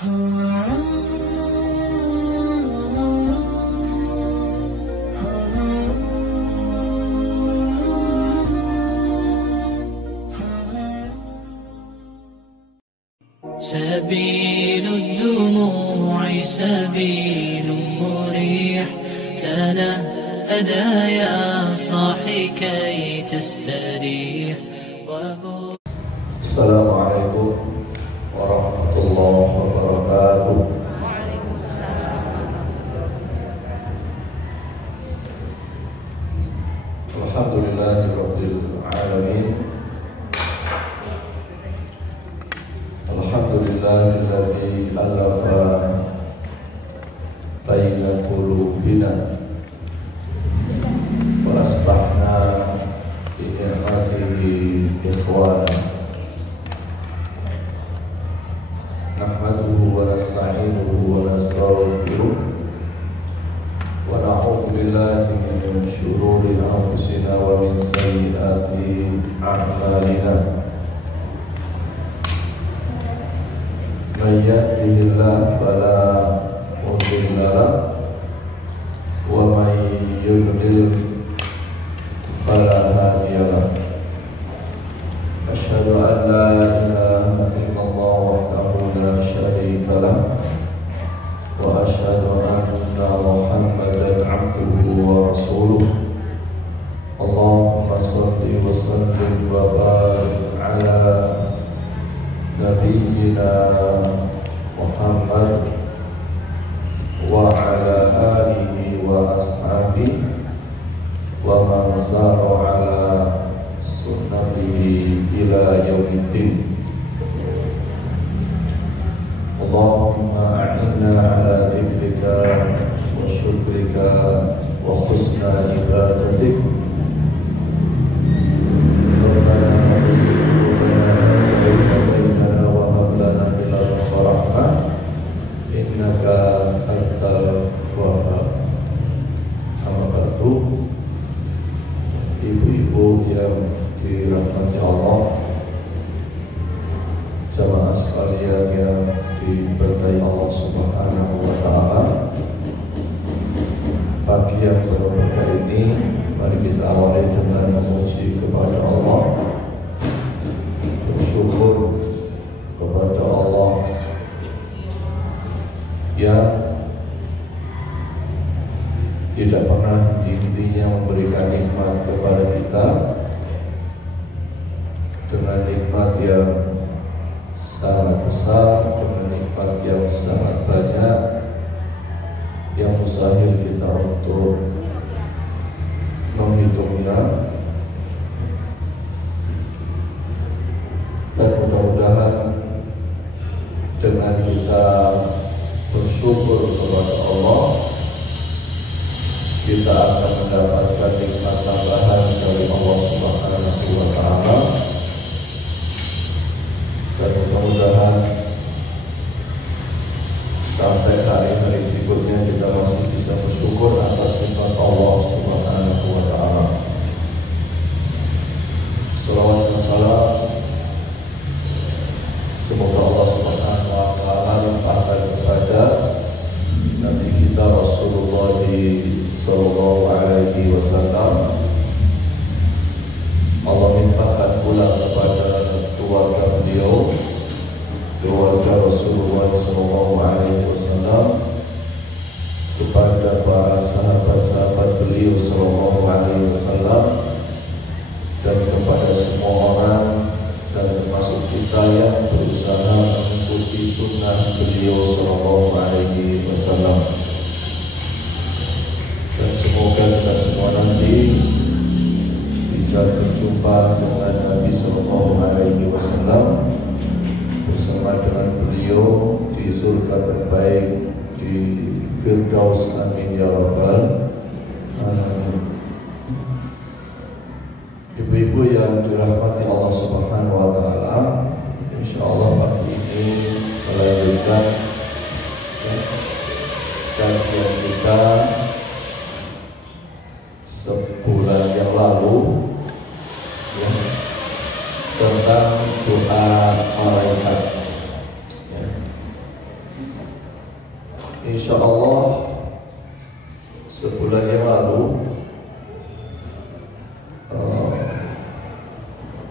سبيل الدموع سبيل مريح، تنهدى يا صاحي كي تستريح. السلام عليكم ورحمة الله وبركاته. الحمد لله رب العالمين. الحمد لله الذي ألف بين قلوبنا وأصبحنا بنعمته إخوانا، نحمده ونستعينه ونستغفره ونعوذ بالله من شرور أنفسنا ومن سيئات أعمالنا. من يهده الله فلا مضل له ومن يضلل فلا هادي له. أشهد أن لا إله إلا الله وحده لا شريك له، وأشهد أن محمدا عبده ورسوله. اللهم صل وسلم وبارك على نبينا محمد وعلى آله وأصحابه ومن سار على سنته إلى يوم الدين. اللهم أعنا على ذكرك وشكرك وحسن عبادتك. ربنا بيننا وهب لنا من لدنك رحمة إنك أنت الوهاب. Amma ba'du. Ibu-ibu yang dirahmati Allah, jamaah sekalian yang diberkahi Allah Subhanahu wa Ta'ala, pagi yang berberkah ini mari kita awali dengan memuji kepada Allah, bersyukur kepada Allah yang tidak pernah intinya memberikan nikmat kepada kita dengan nikmat yang sangat besar, dengan nikmat yang sangat banyak yang mustahil kita untuk menghitungnya. Dan mudah-mudahan dengan kita bersyukur kepada Allah, kita akan mendapatkan nikmat tambahan dari Allah Subhanahu wa Ta'ala. Dan mudah-mudahan sampai hari-hari berikutnya kita masih bisa bersyukur atas nikmat Allah Subhanahu wa Ta'ala. Salawat dan salam semoga Allah Subhanahu wa Ta'ala limpahkan kepada Nabi kita Rasulullah Sallallahu Alaihi Wasallam. Allah limpahkan pula kepada keluarga beliau, keluarga Rasulullah Sallallahu Alaihi Wasallam, kepada para sahabat-sahabat beliau Sallallahu Alaihi Wasallam, dan kepada semua orang, dan termasuk kita yang berusaha mengikuti sunnah beliau Sallallahu Alaihi Wasallam. Dan semoga kita semua nanti bisa berjumpa dengan Nabi Sallallahu Alaihi Wasallam, bersama dengan beliau di surga terbaik, di Firdaus. Amin ya Rabbal Alamin. Ibu-ibu yang dirahmati Allah Subhanahu wa Ta'ala, insyaallah pagi ini melanjutkan kajian kita sebulan yang lalu ya, tentang doa malaikat ya. Insya Allah sebulan yang lalu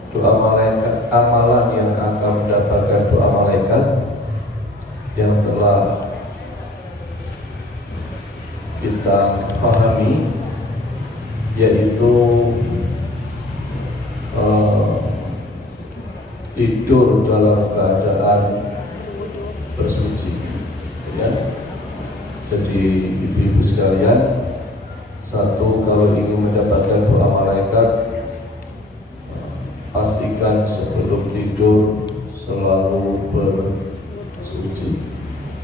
doa malaikat, amalan yang akan mendapatkan doa malaikat yang telah kita pahami, yaitu tidur dalam keadaan bersuci, ya. Jadi ibu-ibu sekalian, satu, kalau ingin mendapatkan doa malaikat, pastikan sebelum tidur selalu bersuci,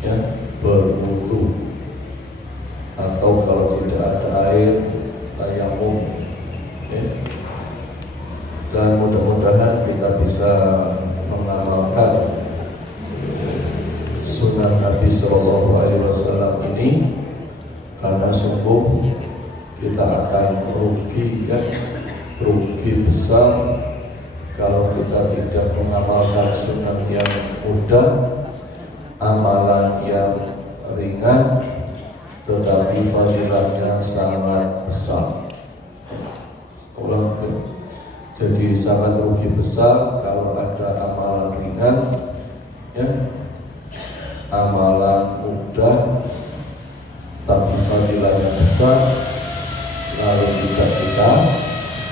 ya, berwudu, atau kalau tidak ada air, tayamum, ya. Dan mudah-mudahan kita bisa mengamalkan sunnah Nabi SAW ini, karena sungguh kita akan rugi, ya, rugi besar kalau kita tidak mengamalkan sunnah yang mudah, amalan yang ringan, tetapi fadilahnya sangat besar. Jadi sangat rugi besar kalau ada amalan ringan, ya, amalan mudah tapi fadilahnya besar, lalu tidak kita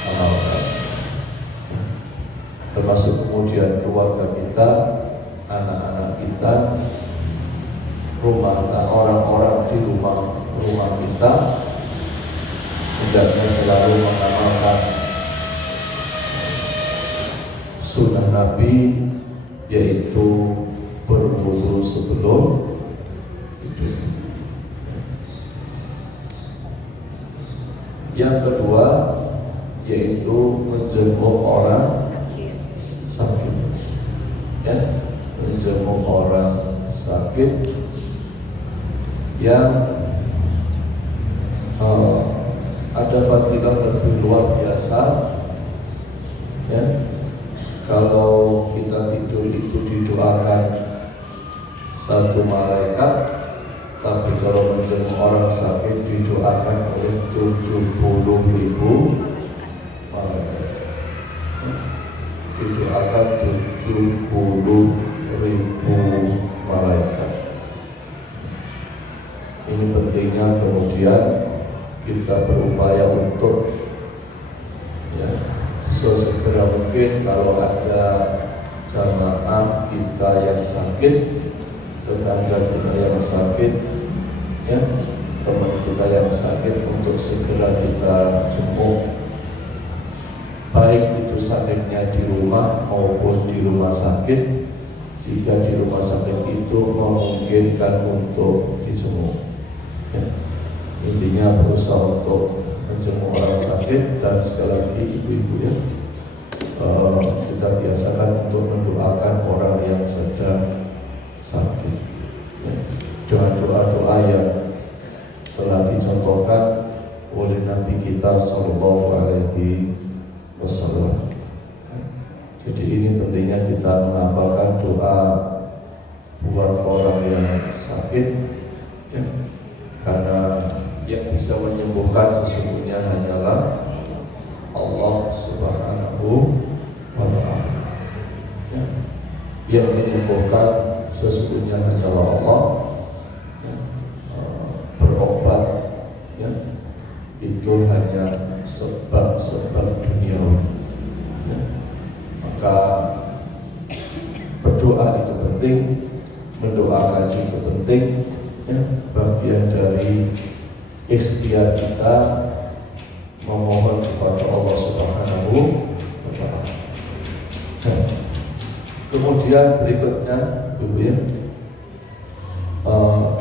amalkan. Termasuk kemudian keluarga kita, anak-anak kita, orang-orang di rumah kita hendaknya selalu mengamalkan sunnah Nabi, yaitu berwudu sebelum tidur. Yang kedua yaitu menjenguk orang sakit, ya, menjenguk orang sakit yang ada fadilah lebih luar biasa, ya. Kalau kita tidur itu didoakan satu malaikat, tapi kalau menjenguk orang sakit didoakan oleh 70.000 malaikat. Didoakan 70.000 malaikat. Ini pentingnya kemudian kita berupaya untuk, ya, sesegera mungkin kalau ada jamaah kita yang sakit, tetangga kita yang sakit, ya, teman kita yang sakit, untuk segera kita jenguk, baik itu sakitnya di rumah maupun di rumah sakit. Jika di rumah sakit itu memungkinkan untuk dijenguk, ya. Intinya berusaha untuk menjenguk orang sakit. Dan sekali lagi ibu-ibu, ya, kita biasakan untuk mendoakan orang yang sedang sakit, ya, dengan doa-doa yang telah dicontohkan oleh Nabi kita Sallallahu Alaihi Wasallam. Jadi ini pentingnya kita menghafalkan doa buat orang yang sakit, ya, karena yang bisa menyembuhkan sesungguhnya hanyalah Allah Subhanahu wa Ta'ala, ya. Yang menyembuhkan sesungguhnya hanyalah Allah, ya. Berobat, ya, itu hanya sebab-sebab duniawi, ya. Maka berdoa itu penting, mendoakan itu penting, ya, bagian dari ikhtiar kita memohon kepada Allah Subhanahu wa Ta'ala. Kemudian berikutnya, dulu, ya,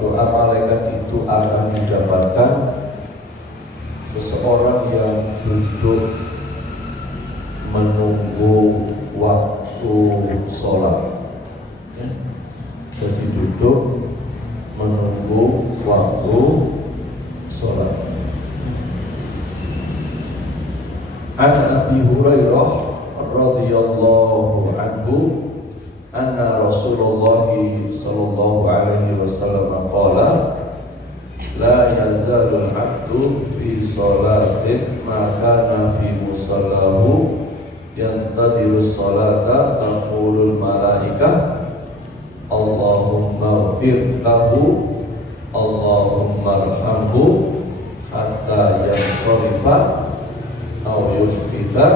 doa malaikat itu akan didapatkan seseorang yang duduk menunggu waktu sholat, ya. Jadi duduk menunggu waktu sholat. An Abi Hurairah radhiyallahu anhu anna Rasulullah sallallahu alaihi wasallam qala sholatin maka nafi musallahu yantadiru sholata taqulul malaikah Allahumma ighfir lahu Allahumma arhamhu hatta yansharifa aw yushbita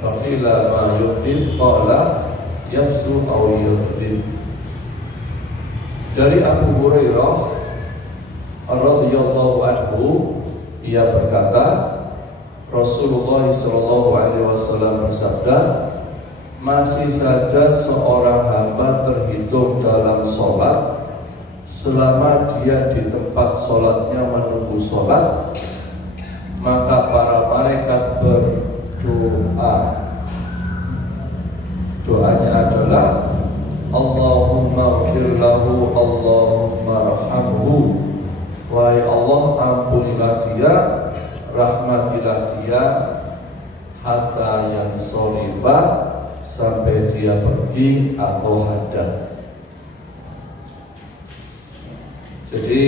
faqila ma yuhdith qala yafsu aw yuhdith. Dari Abu Hurairah radhiyallahu anhu, ia berkata, Rasulullah SAW bersabda, masih saja seorang hamba terhitung dalam sholat selama dia di tempat sholatnya menunggu sholat, maka para malaikat berdoa. Doanya adalah Allahumma ighfir lahu Allahumma arhamhu. Wahai Allah, ampunilah dia, rahmatilah dia, hatta yang sorifah, sampai dia pergi atau hadas. Jadi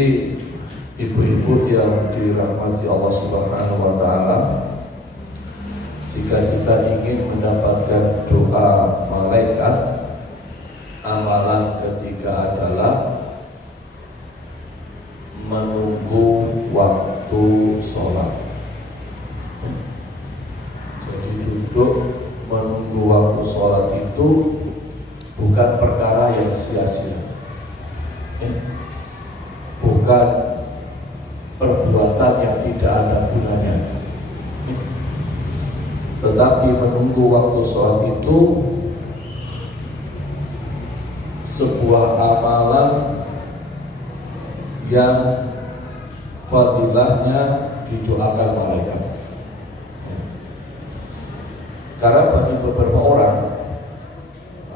ibu-ibu yang dirahmati Allah Subhanahu wa Ta'ala, jika kita ingin mendapatkan doa malaikat, amalan ketiga adalah menunggu waktu sholat. Jadi duduk menunggu waktu sholat itu bukan perkara yang sia-sia, bukan perbuatan yang tidak ada gunanya. Tetapi menunggu waktu sholat itu sebuah amalan yang fadilahnya didoakan malaikat. Karena bagi beberapa orang,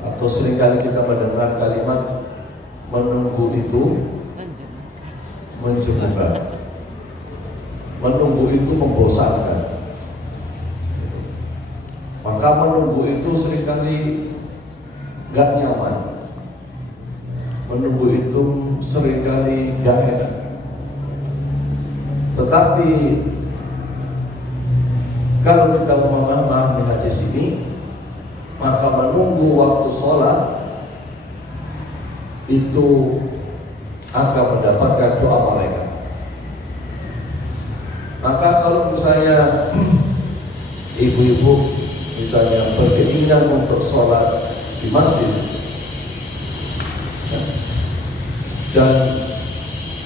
atau seringkali kita mendengar kalimat menunggu itu menjemukan, menunggu itu membosankan. Maka menunggu itu seringkali gak nyaman, menunggu itu seringkali gak enak. Tetapi kalau kita memahami hadis ini, maka menunggu waktu sholat itu akan mendapatkan doa malaikat. Maka kalau misalnya ibu-ibu misalnya berkeinginan untuk sholat di masjid dan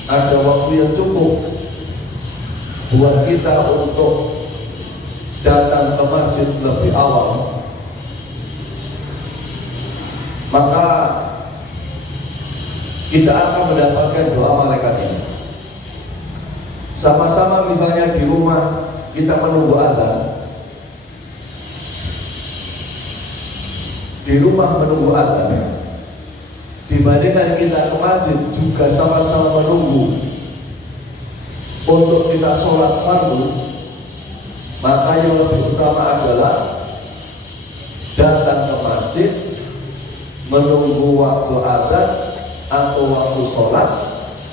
ada waktu yang cukup buat kita untuk datang ke masjid lebih awal, maka kita akan mendapatkan doa malaikat ini. Sama-sama misalnya di rumah kita menunggu azan, di rumah menunggu azan, dibandingkan kita ke masjid juga sama-sama menunggu untuk kita sholat fardu, maka yang lebih utama adalah datang ke masjid menunggu waktu azan atau waktu sholat.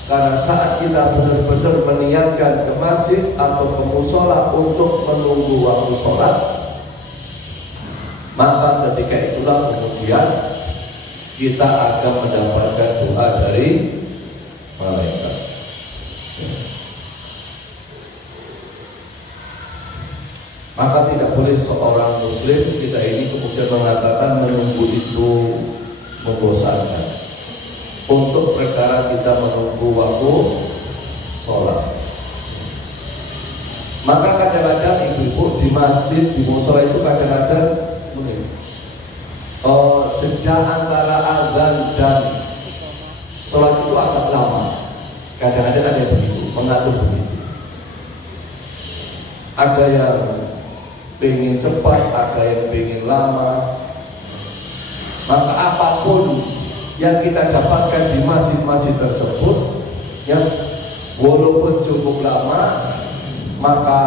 Karena saat kita benar-benar meniatkan ke masjid atau ke mushola untuk menunggu waktu sholat, maka ketika itulah kemudian kita akan mendapatkan doa dari malaikat. Maka tidak boleh seorang muslim kita ini kemudian mengatakan menunggu itu membosankan. Untuk perkara kita menunggu waktu sholat, maka kadang-kadang ibu-ibu di masjid, di mushola itu kadang-kadang jeda antara azan dan sholat itu agak lama. Kadang-kadang ada begitu, mengatur begitu. Ada yang pengen cepat, ada yang pengen lama. Maka apapun yang kita dapatkan di masjid-masjid tersebut, ya walaupun cukup lama, maka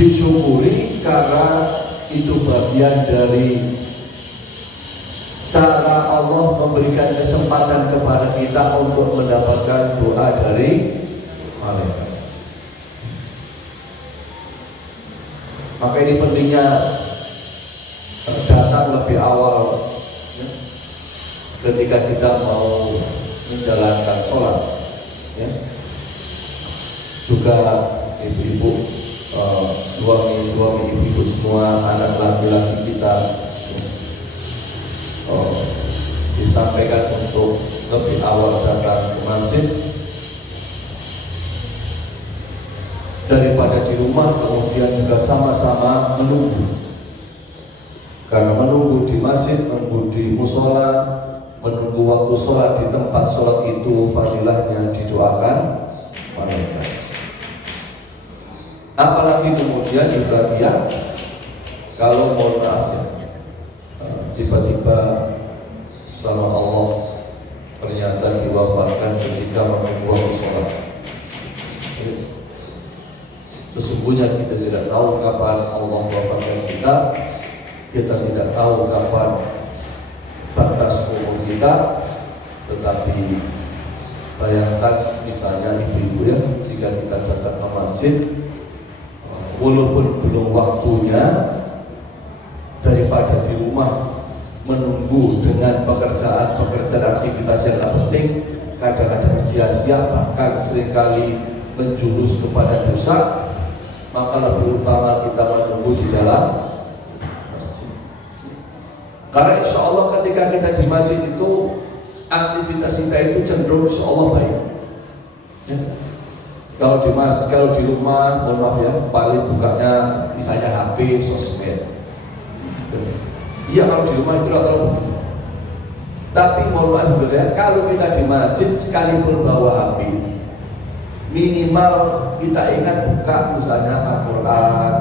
disyukuri karena itu bagian dari cara Allah memberikan kesempatan kepada kita untuk mendapatkan doa dari malaikat. Maka ini pentingnya datang lebih awal ya, ketika kita mau menjalankan sholat ya. Juga ibu-ibu, suami-suami, ibu-ibu semua, anak laki-laki kita disampaikan untuk lebih awal datang ke masjid daripada di rumah, kemudian juga sama-sama menunggu. Karena menunggu di masjid, menunggu di musola, menunggu waktu sholat di tempat sholat itu fadilahnya didoakan malaikat. Apalagi kemudian ibadah kalau mohon maaf ya, tiba-tiba sama Allah ternyata diwafatkan ketika menunggu waktu sholat. Sesungguhnya kita tidak tahu kapan Allah wafatkan kita, kita tidak tahu kapan batas umur kita. Tetapi bayangkan misalnya ibu-ibu ya, jika kita datang ke masjid walaupun belum waktunya, daripada di rumah menunggu dengan pekerjaan aktivitas yang tak penting, kadang-kadang sia-sia, bahkan seringkali menjurus kepada dosa, maka lebih utama kita menunggu di dalam masjid. Karena insya Allah ketika kita di masjid itu aktivitas kita itu cenderung insya Allah baik ya. Kalau di rumah, mohon maaf ya, paling bukanya misalnya HP, sosmed. Iya, kalau di rumah itu kalau tapi mohon maaf ya, kalau kita di masjid sekalipun bawa HP, minimal kita ingat buka misalnya Al-Quran,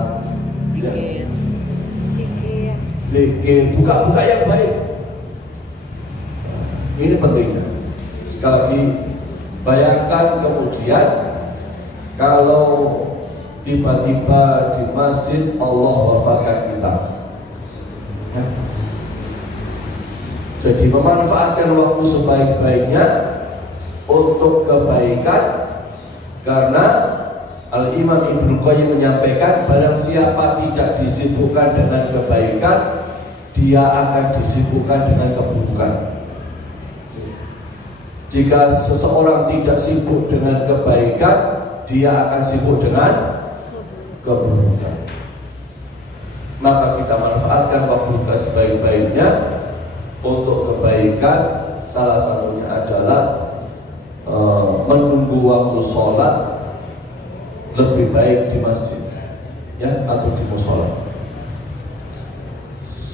zikir, buka yang baik. Ini pentingnya. Sekali lagi, bayangkan kemudian kalau tiba-tiba di masjid Allah wafatkan kita. Jadi memanfaatkan waktu sebaik-baiknya untuk kebaikan, karena Al-Imam Ibnu Qayyim menyampaikan barang siapa tidak disibukkan dengan kebaikan, dia akan disibukkan dengan keburukan. Jika seseorang tidak sibuk dengan kebaikan, dia akan sibuk dengan keburukan. Maka kita manfaatkan waktu kita sebaik-baiknya untuk kebaikan. Salah satunya adalah menunggu waktu sholat lebih baik di masjid ya, atau di musola.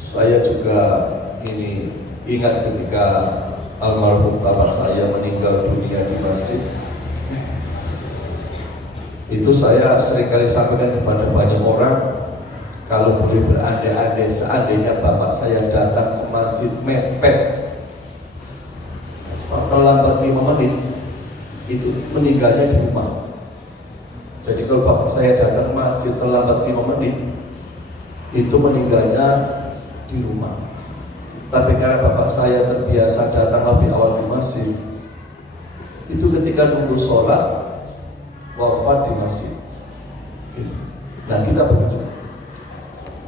Saya juga ini ingat ketika almarhum bapak saya meninggal dunia di masjid. Itu saya seringkali sampaikan kepada banyak orang, kalau boleh berandai-andai seandainya bapak saya datang ke masjid mepet terlambat 5 menit, itu meninggalnya di rumah. Jadi kalau bapak saya datang ke masjid terlambat 5 menit, itu meninggalnya di rumah. Tapi karena bapak saya terbiasa datang lebih awal di masjid, itu ketika nunggu sholat wafat di masjid. Nah, kita begitu.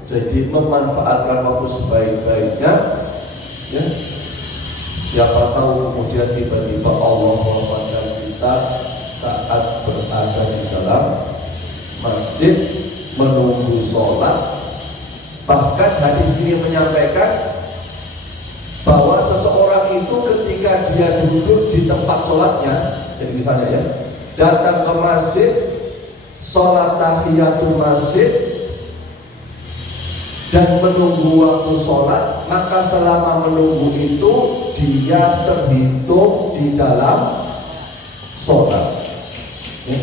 Jadi memanfaatkan waktu sebaik-baiknya ya. Siapa tahu kemudian tiba-tiba Allah wafatkan kita saat berada di dalam masjid menunggu sholat. Bahkan hadis ini menyampaikan bahwa seseorang itu ketika dia duduk di tempat sholatnya, jadi misalnya ya, datang ke masjid, sholat tahiyatul masjid, dan menunggu waktu sholat, maka selama menunggu itu dia terhitung di dalam sholat ya.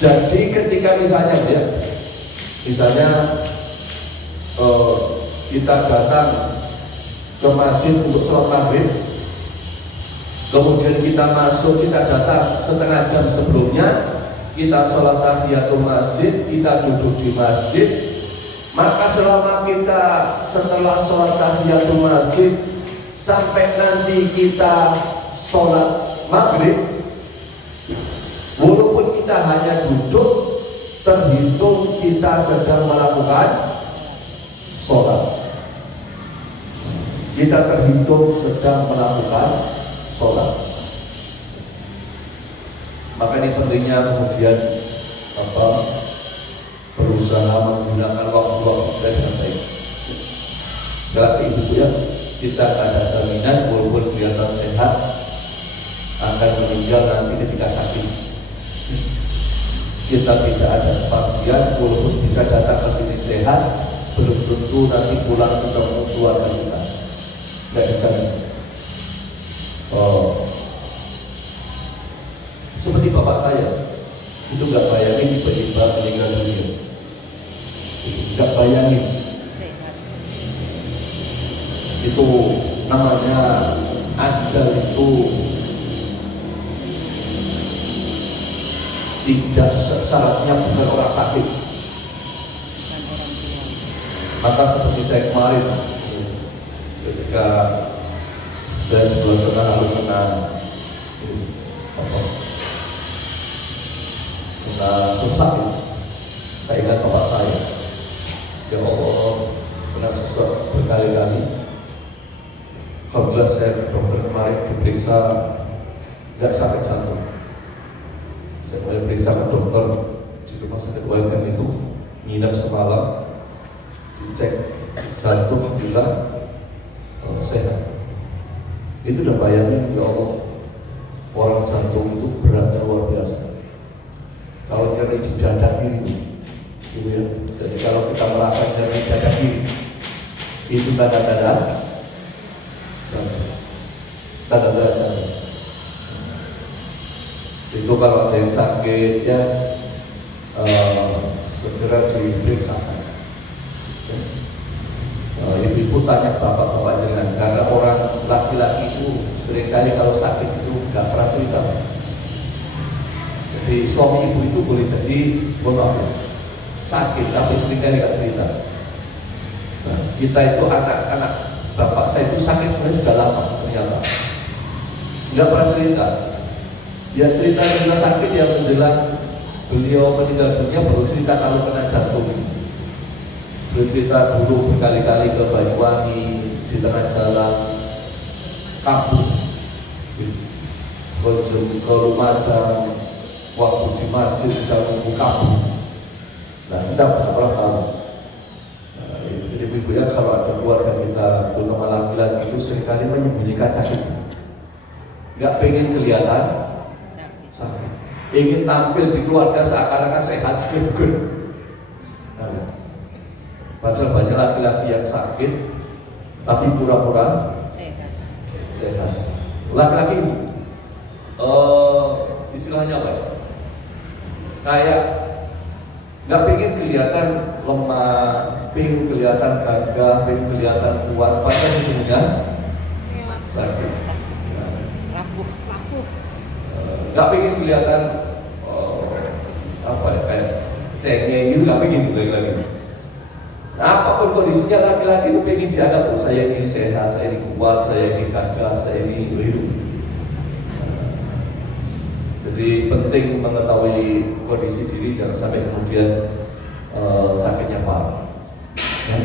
Jadi ketika misalnya ya, kita datang ke masjid untuk sholat maghrib, kemudian kita masuk, kita datang setengah jam sebelumnya, kita sholat tahiyatul masjid, kita duduk di masjid, maka selama kita setelah sholat tahiyatul masjid sampai nanti kita sholat maghrib, walaupun kita hanya duduk, terhitung kita sedang melakukan sholat. Kita terhitung sedang melakukan sholat. Maka ini pentingnya kemudian berusaha menggunakan waktu-waktu kita dengan baik. Sekali lagi ibu ya, kita ada jaminan walaupun kelihatan sehat akan meninggal nanti ketika sakit. Kita tidak ada kepastian walaupun bisa datang ke sini sehat, belum tentu nanti pulang ketemu keluarga kita. Tidak dijamin. Seperti bapak saya, itu nggak bayangin tiba-tiba meninggal dunia. Nggak bayangin. Itu namanya ajal itu tidak syaratnya bukan orang sakit. Maka seperti saya kemarin ketika saya sebulan setengah lalu kena sesak, saya ingat bapak saya, ya Allah, kena sesak berkali-kali. Alhamdulillah saya ke dokter kemarin diperiksa nggak sakit jantung. Saya mulai periksa ke dokter di rumah sakit UMM itu, nginap semalam, dicek jantung, alhamdulillah sehat. Itu udah bayangin, ya Allah, orang jantung itu beratnya luar biasa. Kalau nyeri di dada kiri, gitu ya. Jadi kalau kita merasa nyeri di dada kiri, itu tanda-tanda. Itu kalau ada yang sakit ya segera diperiksakan. Ibu tanya bapak-bapak jangan, karena orang laki-laki itu seringkali kalau sakit itu nggak pernah cerita. Jadi suami ibu itu boleh jadi sakit tapi seringkali nggak cerita. Nah, kita itu anak-anak bapak saya itu sakit sebenarnya sudah lama ternyata nggak pernah cerita. Dia cerita sakit yang menjelang beliau meninggal dunia baru cerita kalau kena jantung. Bercerita dulu berkali-kali ke Banyuwangi, di tengah jalan kabur, ke Lumajang, waktu di masjid sedang nunggu kabur. Nah kita pernah tahu. Jadi ibu ya, kalau ada keluarga kita, terutama laki-laki itu seringkali menyembunyikan sakit, nggak pengen kelihatan sakit, ingin tampil di keluarga seakan-akan sehat sekaligus. Padahal banyak laki-laki yang sakit tapi pura-pura sehat. Laki-laki istilahnya apa ya? Kayak nggak pengen kelihatan lemah, pengen kelihatan gagah, pengen kelihatan kuat, padahal sebenarnya sakit. Nggak pengen kelihatan apa ya, kayak cengeng gitu, nggak pengen lagi. Nah, apapun kondisinya laki-laki itu pengen dianggap, oh, saya ini sehat, saya ini kuat, saya ini gagah, saya ini hidup. Jadi penting mengetahui kondisi diri, jangan sampai kemudian sakitnya parah. Ya.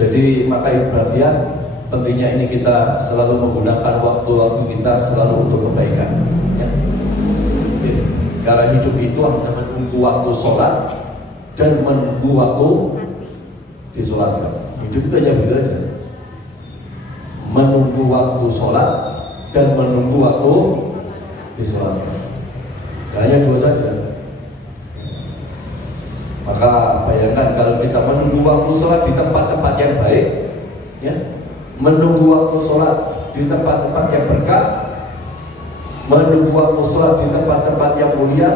Jadi maka ibaratnya pentingnya ini kita selalu menggunakan waktu-waktu kita selalu untuk kebaikan. Ya. Karena hidup itu hanya menunggu waktu sholat dan menunggu waktu disolatkan. Hidup itu hanya begitu saja. Menunggu waktu sholat dan menunggu waktu disolatkan. Hanya dua saja. Maka bayangkan kalau kita menunggu waktu sholat di tempat-tempat yang baik, ya, menunggu waktu sholat di tempat-tempat yang berkah, menunggu waktu sholat di tempat-tempat yang mulia,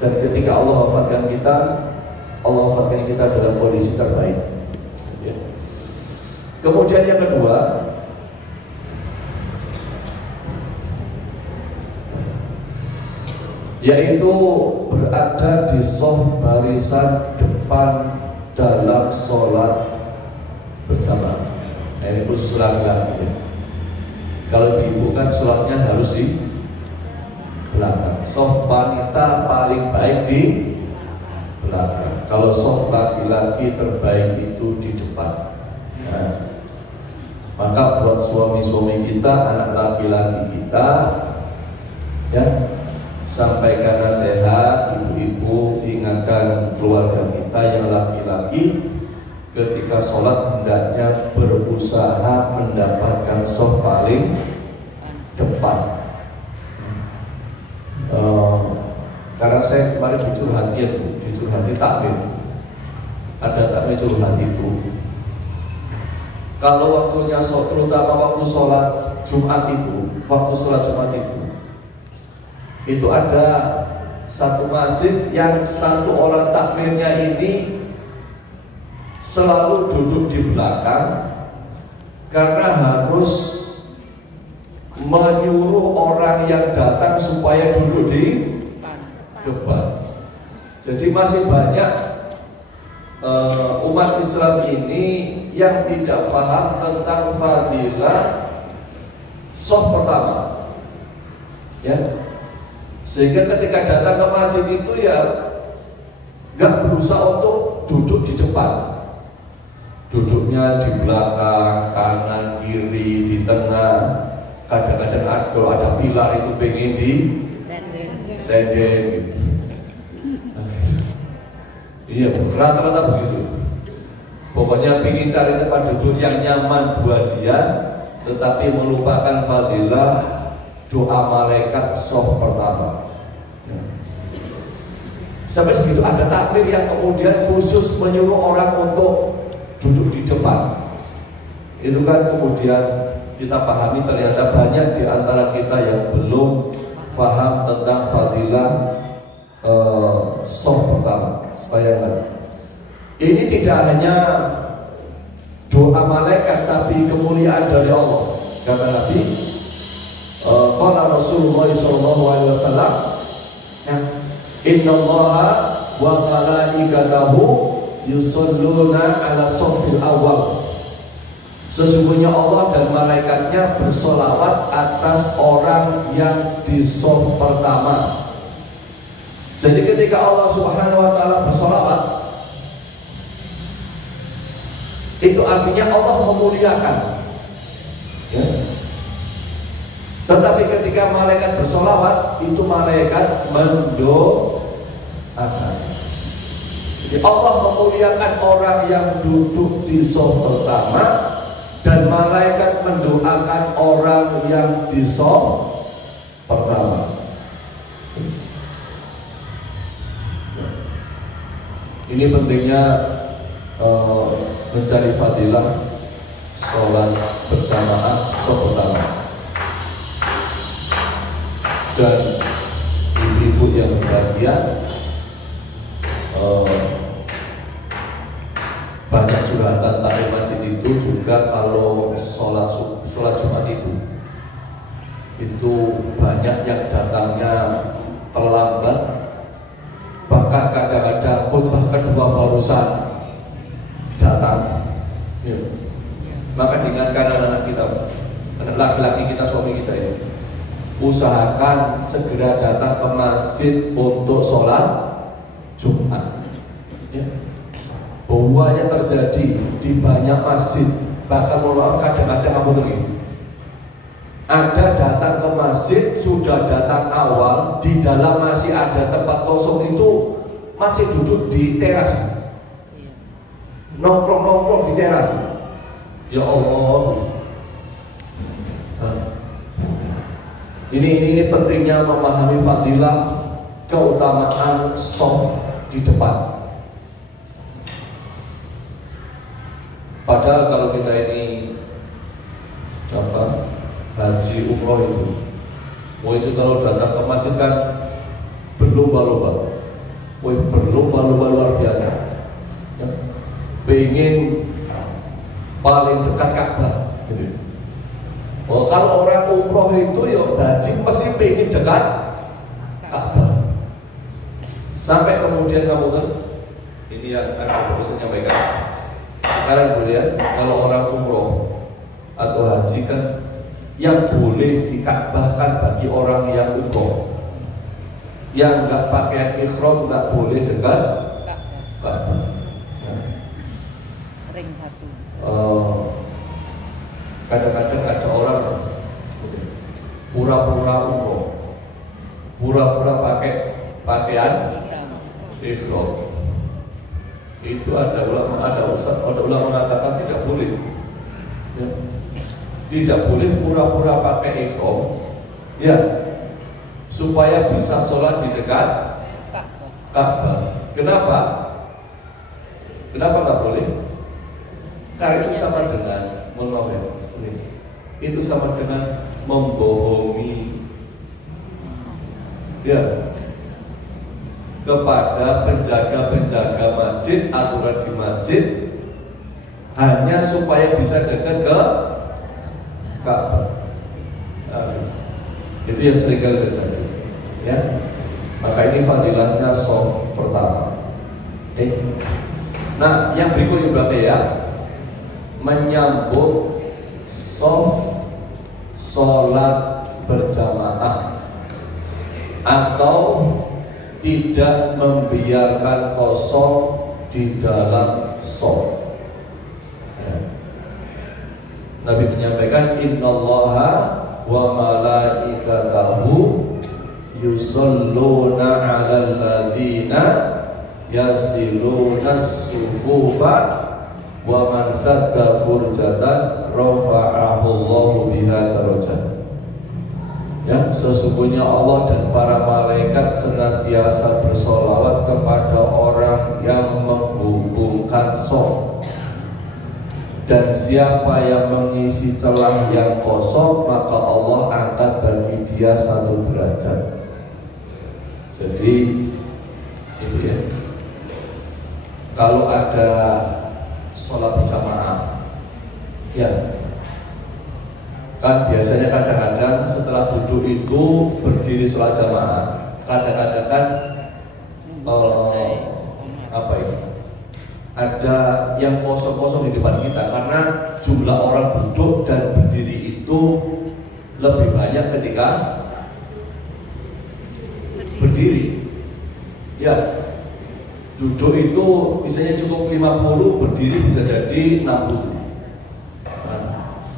dan ketika Allah wafatkan kita, Allah wafatkan kita dalam kondisi terbaik. Ya. Kemudian yang kedua, yaitu berada di shaf barisan depan dalam sholat berjamaah. Nah, ini khusus laki-laki. Ya. Kalau ibu kan sholatnya harus di belakang. Shaf wanita paling baik di belakang. Kalau soft laki-laki terbaik itu di depan. Nah, maka buat suami-suami kita, anak laki-laki kita, ya, sampaikan nasihat ibu-ibu, ingatkan keluarga kita yang laki-laki, ketika sholat hendaknya berusaha mendapatkan soft paling depan. Karena saya kemarin jujur hati takmir, ada takmir jujur hati itu. Kalau waktunya terutama waktu sholat Jumat itu ada satu masjid yang satu orang takmirnya ini selalu duduk di belakang karena harus menyuruh orang yang datang supaya duduk di depan. Jadi masih banyak umat Islam ini yang tidak paham tentang fadilah shaf pertama, ya. Sehingga ketika datang ke masjid itu ya nggak berusaha untuk duduk di depan, duduknya di belakang, kanan, kiri, di tengah. Kadang-kadang ada pilar itu pengen di senden gitu. Iya, rata-rata begitu. Pokoknya pengen cari tempat duduk yang nyaman buat dia, tetapi melupakan fadilah doa malaikat shaf pertama. Sampai segitu ada takmir yang kemudian khusus menyuruh orang untuk duduk di depan. Itu kan kemudian kita pahami ternyata banyak di antara kita yang belum paham tentang fadilah shaf pertama. Bayangkan, ini tidak hanya doa malaikat tapi kemuliaan dari Allah. Kata Nabi, qala Rasulullah SAW, Inna Allaha wa malaikatahu yusalluna ala shafil awal. Sesungguhnya Allah dan malaikatnya bersolawat atas orang yang di shaf pertama. Jadi ketika Allah Subhanahu wa Ta'ala bersolawat, itu artinya Allah memuliakan, ya. Tetapi ketika malaikat bersolawat, itu malaikat mendoakan. Jadi Allah memuliakan orang yang duduk di shaf pertama, dan malaikat mendoakan orang yang di shaf pertama. Ini pentingnya mencari fadilah sholat berjamaah shaf pertama. Dan ibu-ibu yang berbahagia, banyak curhatan taklim masjid itu juga kalau sholat Jumat itu banyak yang datangnya terlambat. Bahkan kadang-kadang khutbah kedua barusan datang, ya. Maka diingatkan anak-anak kita, anak laki-laki kita, suami kita ini, usahakan segera datang ke masjid untuk sholat Jumat, ya. Bahwanya terjadi di banyak masjid, bahkan kadang-kadang aku begini, ada datang ke masjid, sudah datang awal, di dalam masih ada tempat kosong itu masih duduk di teras, nongkrong di teras. Ya Allah, ini pentingnya memahami fadilah keutamaan shaf di depan. Padahal kalau kita ini haji umroh itu kalau datang ke masjid kan berlomba-lomba, luar biasa, ya. Pengen paling dekat Ka'bah, gitu. Kalau orang umroh itu ya haji pasti pengen dekat Ka'bah. Sampai kemudian kamu kan, ini yang akan bisa menyampaikan. Sekarang kemudian kalau orang umroh atau haji kan, yang boleh dika'bahkan bagi orang yang umroh, yang nggak pakai ihram nggak boleh dekat Ring satu. Kadang-kadang ada orang pura-pura umroh, pura-pura pakai pakaian ihram. Itu ada ulama mengatakan tidak boleh. Ya. Tidak boleh pura-pura pakai ihram. Ya, supaya bisa sholat di dekat Ka'bah. Kenapa? Kenapa nggak boleh? Karena itu sama dengan, itu sama dengan membohongi, ya, kepada penjaga-penjaga masjid, aturan di masjid, hanya supaya bisa dekat ke Ka'bah. Itu yang sering kali terjadi, ya. Maka ini fadilahnya shaf pertama. Nah, yang berikutnya berarti ya, menyambut shaf sholat berjamaah atau tidak membiarkan kosong di dalam shaf. Ya. Nabi menyampaikan, innallaha wa malaikatahu yusalluna 'alal ladzina yasiluna as-sufufa wa man sadda furjatan rafa'ahu Allahu biha darajat. Ya, sesungguhnya Allah dan para malaikat senantiasa bersolawat kepada orang yang menghubungkan shaf. Dan siapa yang mengisi celah yang kosong, maka Allah angkat bagi dia 1 derajat. Jadi itu ya, kalau ada sholat berjamaah, ya kan biasanya kadang-kadang setelah duduk itu berdiri sholat jamaah. Kadang-kadang kan apa ini? Ada yang kosong-kosong di depan kita karena jumlah orang duduk dan berdiri itu lebih banyak ketika berdiri. Ya, duduk itu misalnya cukup 50, berdiri bisa jadi 60.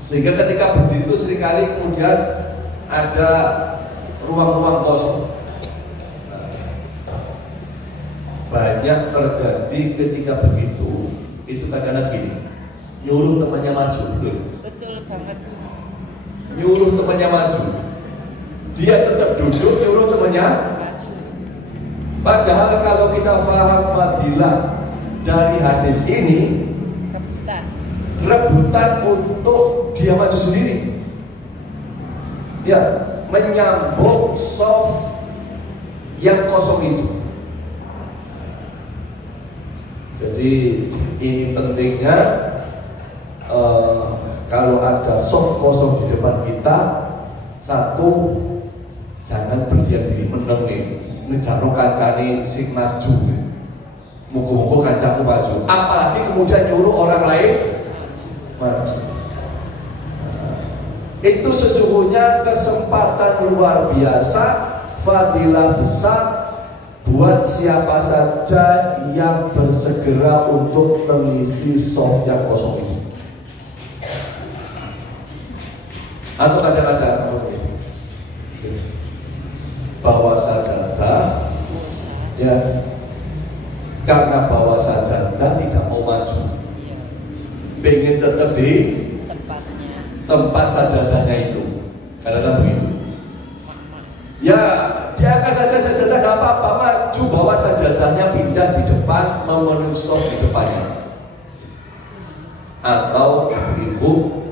Sehingga ketika berdiri itu seringkali kemudian ada ruang-ruang kosong. Banyak terjadi ketika begitu. Itu kadang-kadang gini, nyuruh temannya maju, Betul banget. nyuruh temannya maju, dia tetap duduk, nyuruh temannya Maju. Padahal kalau kita paham fadilah dari hadis ini, rebutan untuk dia maju sendiri, ya, menyambung shaf yang kosong itu. Jadi ini pentingnya kalau ada shaf kosong di depan kita, satu, jangan berdiam diri meneng nih, ngejarno kancane sing maju, muga-muga kancaku maju. Apalagi kemudian nyuruh orang lain maju. Itu sesungguhnya kesempatan luar biasa, fadilah besar buat siapa saja yang bersegera untuk mengisi shaf yang kosong ini. Atau kadang-kadang bawa sajadah, ya, karena bawa sajadah tidak mau maju, pengen tetap di tempat sajadahnya itu. Kadang-kadang begitu. Ya, diangkat saja sajadah, gak apa-apa, maju bawa sajadahnya, pindah di depan, memenuhi shaf di depannya. Atau ibu,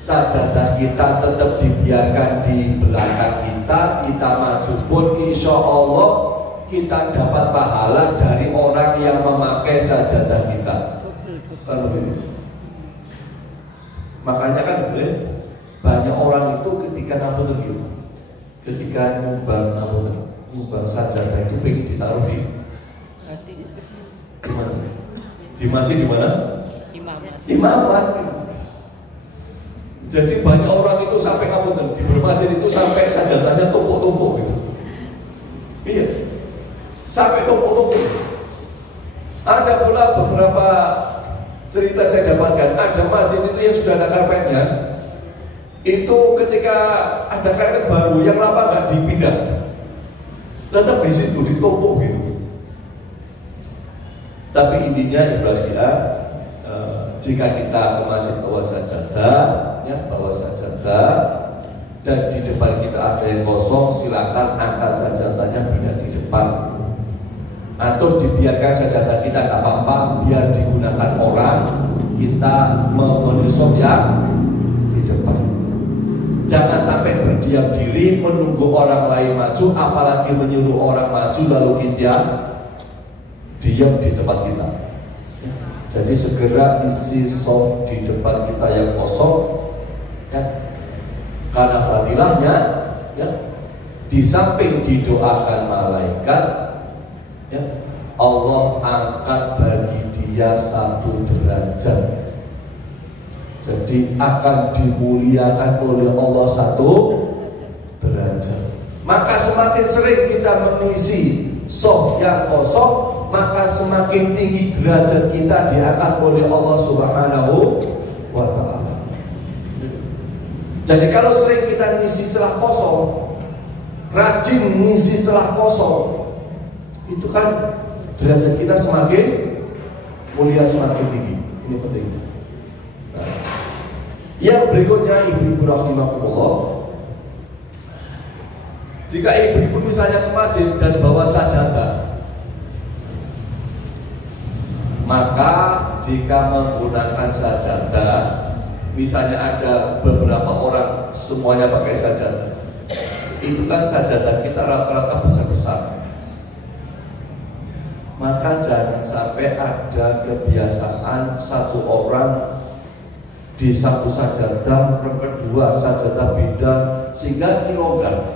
sajadah kita tetap dibiarkan di belakang kita, kita maju pun insya Allah kita dapat pahala dari orang yang memakai sajadah kita. Makanya kan banyak orang itu ketika ketika nyumbang sajadah itu pengen ditaruh di mana? Di masjid di mana? Imamat. Jadi banyak orang itu sampai di bermasjid itu sampai sajadahnya tumpuk-tumpuk gitu. Iya, sampai tumpuk-tumpuk. Ada pernah beberapa cerita saya dapatkan, ada masjid itu yang sudah ada karpetnya, itu ketika ada karpet baru yang lama nggak dipindah, tetap di situ ditumpuk gitu. Tapi intinya Ibrahim, jika kita ke masjid bawa sajadah, ya bawa sajadah, dan di depan kita ada yang kosong, silakan angkat sajadahnya pindah di depan, atau dibiarkan sajadah kita nggak apa-apa, biar digunakan orang, kita mengusul yang di depan. Jangan sampai berdiam diri menunggu orang lain maju, apalagi menyuruh orang maju lalu kita diam di tempat kita. Jadi segera isi soft di depan kita yang kosong, ya. Karena fadilahnya, ya, di samping didoakan malaikat, ya, Allah angkat bagi dia 1 derajat. Jadi akan dimuliakan oleh Allah 1 derajat. Maka semakin sering kita mengisi soft yang kosong, maka semakin tinggi derajat kita diangkat oleh Allah Subhanahu wa ta'ala. Jadi kalau sering kita ngisi celah kosong, rajin ngisi celah kosong, itu kan derajat kita semakin mulia, semakin tinggi. Ini penting. Nah, yang berikutnya, ibu-ibu rahimakumullah, jika ibu-ibu misalnya ke masjid dan bawa sajadah, maka jika menggunakan sajadah, misalnya ada beberapa orang semuanya pakai sajadah, itu kan sajadah kita rata-rata besar-besar. Maka jangan sampai ada kebiasaan satu orang di satu sajadah, yang kedua sajadah beda, sehingga ini longgar.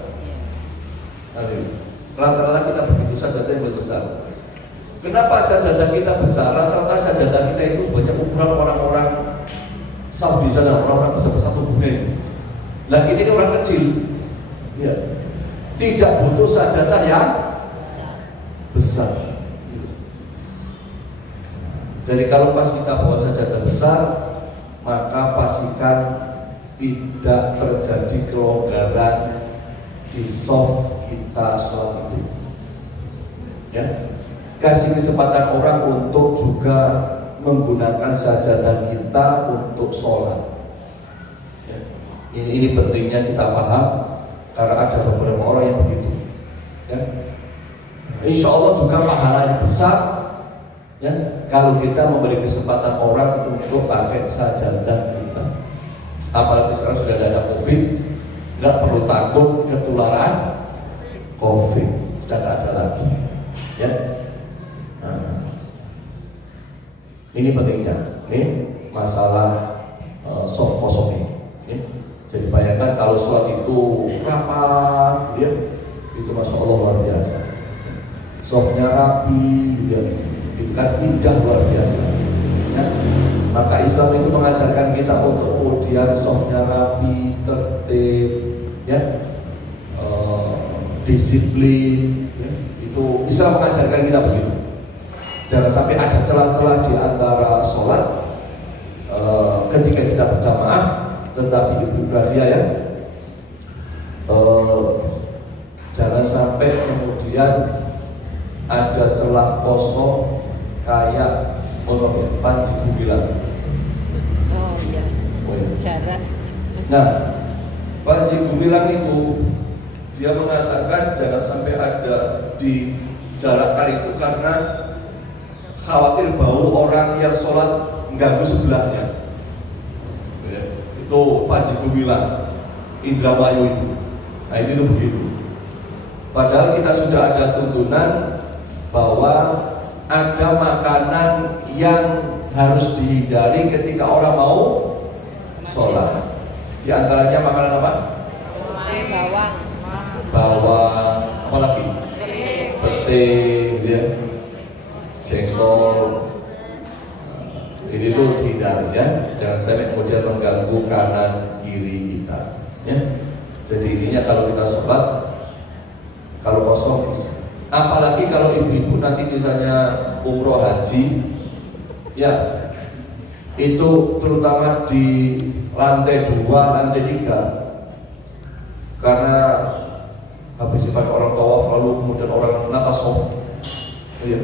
Rata-rata kita begitu, sajadah yang besar. Kenapa sajadah kita besar? Rata-rata sajadah kita itu banyak ukuran orang-orang Saudi sana, orang-orang besar-besar tubuhnya. Nah ini orang kecil, ya, tidak butuh sajadah yang besar. Jadi kalau pas kita bawa sajadah besar, maka pastikan tidak terjadi kelonggaran di soft kita sholat itu. Ya, kasih kesempatan orang untuk juga menggunakan sajadah kita untuk sholat. Ya. Ini pentingnya kita paham, karena ada beberapa orang yang begitu. Ya. Insya Allah juga pahalanya besar, ya, kalau kita memberi kesempatan orang untuk pakai sajadah kita. Apalagi sekarang sudah ada COVID, nggak perlu takut ketularan COVID, sudah nggak ada lagi. Ya. Nah, ini pentingnya, ini masalah soft kosong ini. Ya. Jadi bayangkan kalau sholat itu rapat, ya, itu masya Allah luar biasa. Softnya rapi, ya, itu kan indah luar biasa. Ya. Maka Islam itu mengajarkan kita untuk kemudian softnya rapi, tertib, ya, disiplin. Ya. Itu Islam mengajarkan kita begitu. Jangan sampai ada celah-celah di antara sholat ketika kita berjamaah, tetapi Ibu Ibrahim, ya, jangan sampai kemudian ada celah kosong kayak Panji Gumilang. Oh iya, jarak. Nah, Panji Gumilang itu dia mengatakan jangan sampai ada di jarakkan itu karena khawatir bau orang yang sholat mengganggu sebelahnya. Ya, itu Panji Gumilang, Indramayu itu. Nah itu begitu. Padahal kita sudah ada tuntunan bahwa ada makanan yang harus dihindari ketika orang mau sholat. Di antaranya makanan apa? Bawang. Bawang, apa lagi? Pete, ya, jengkol. Ini tuh dihindari, ya. Jangan sampai kemudian mengganggu kanan kiri kita. Ya. Jadi intinya kalau kita sholat, kalau kosong, apalagi kalau ibu-ibu nanti misalnya umroh haji, Ya, itu terutama di lantai 2, lantai 3. Karena habis pakai orang tawaf lalu kemudian orang natasof. Ya,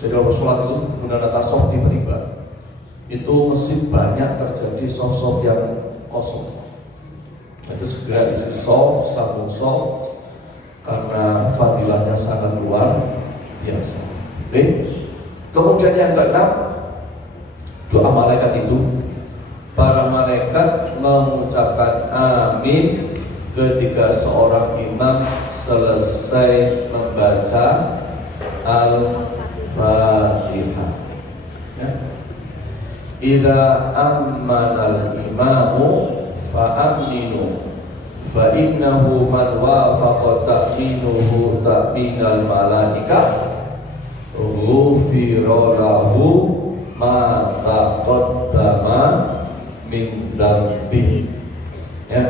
jadi orang sholat itu kemudian natasof tiba-tiba itu mesti banyak terjadi soft-soft yang kosong. Itu segera isi soft, satu soft, karena fadilahnya sangat luar biasa. Oke. Kemudian yang keenam, doa malaikat itu, para malaikat mengucapkan amin ketika seorang imam selesai membaca Al-Fatihah. Ya. Idza ammanal imamu fa'aminu fa innahu man wafaqa ta'minuhu ta'minal malaika ghufira lahu ma taqaddama min dzambi. Ya.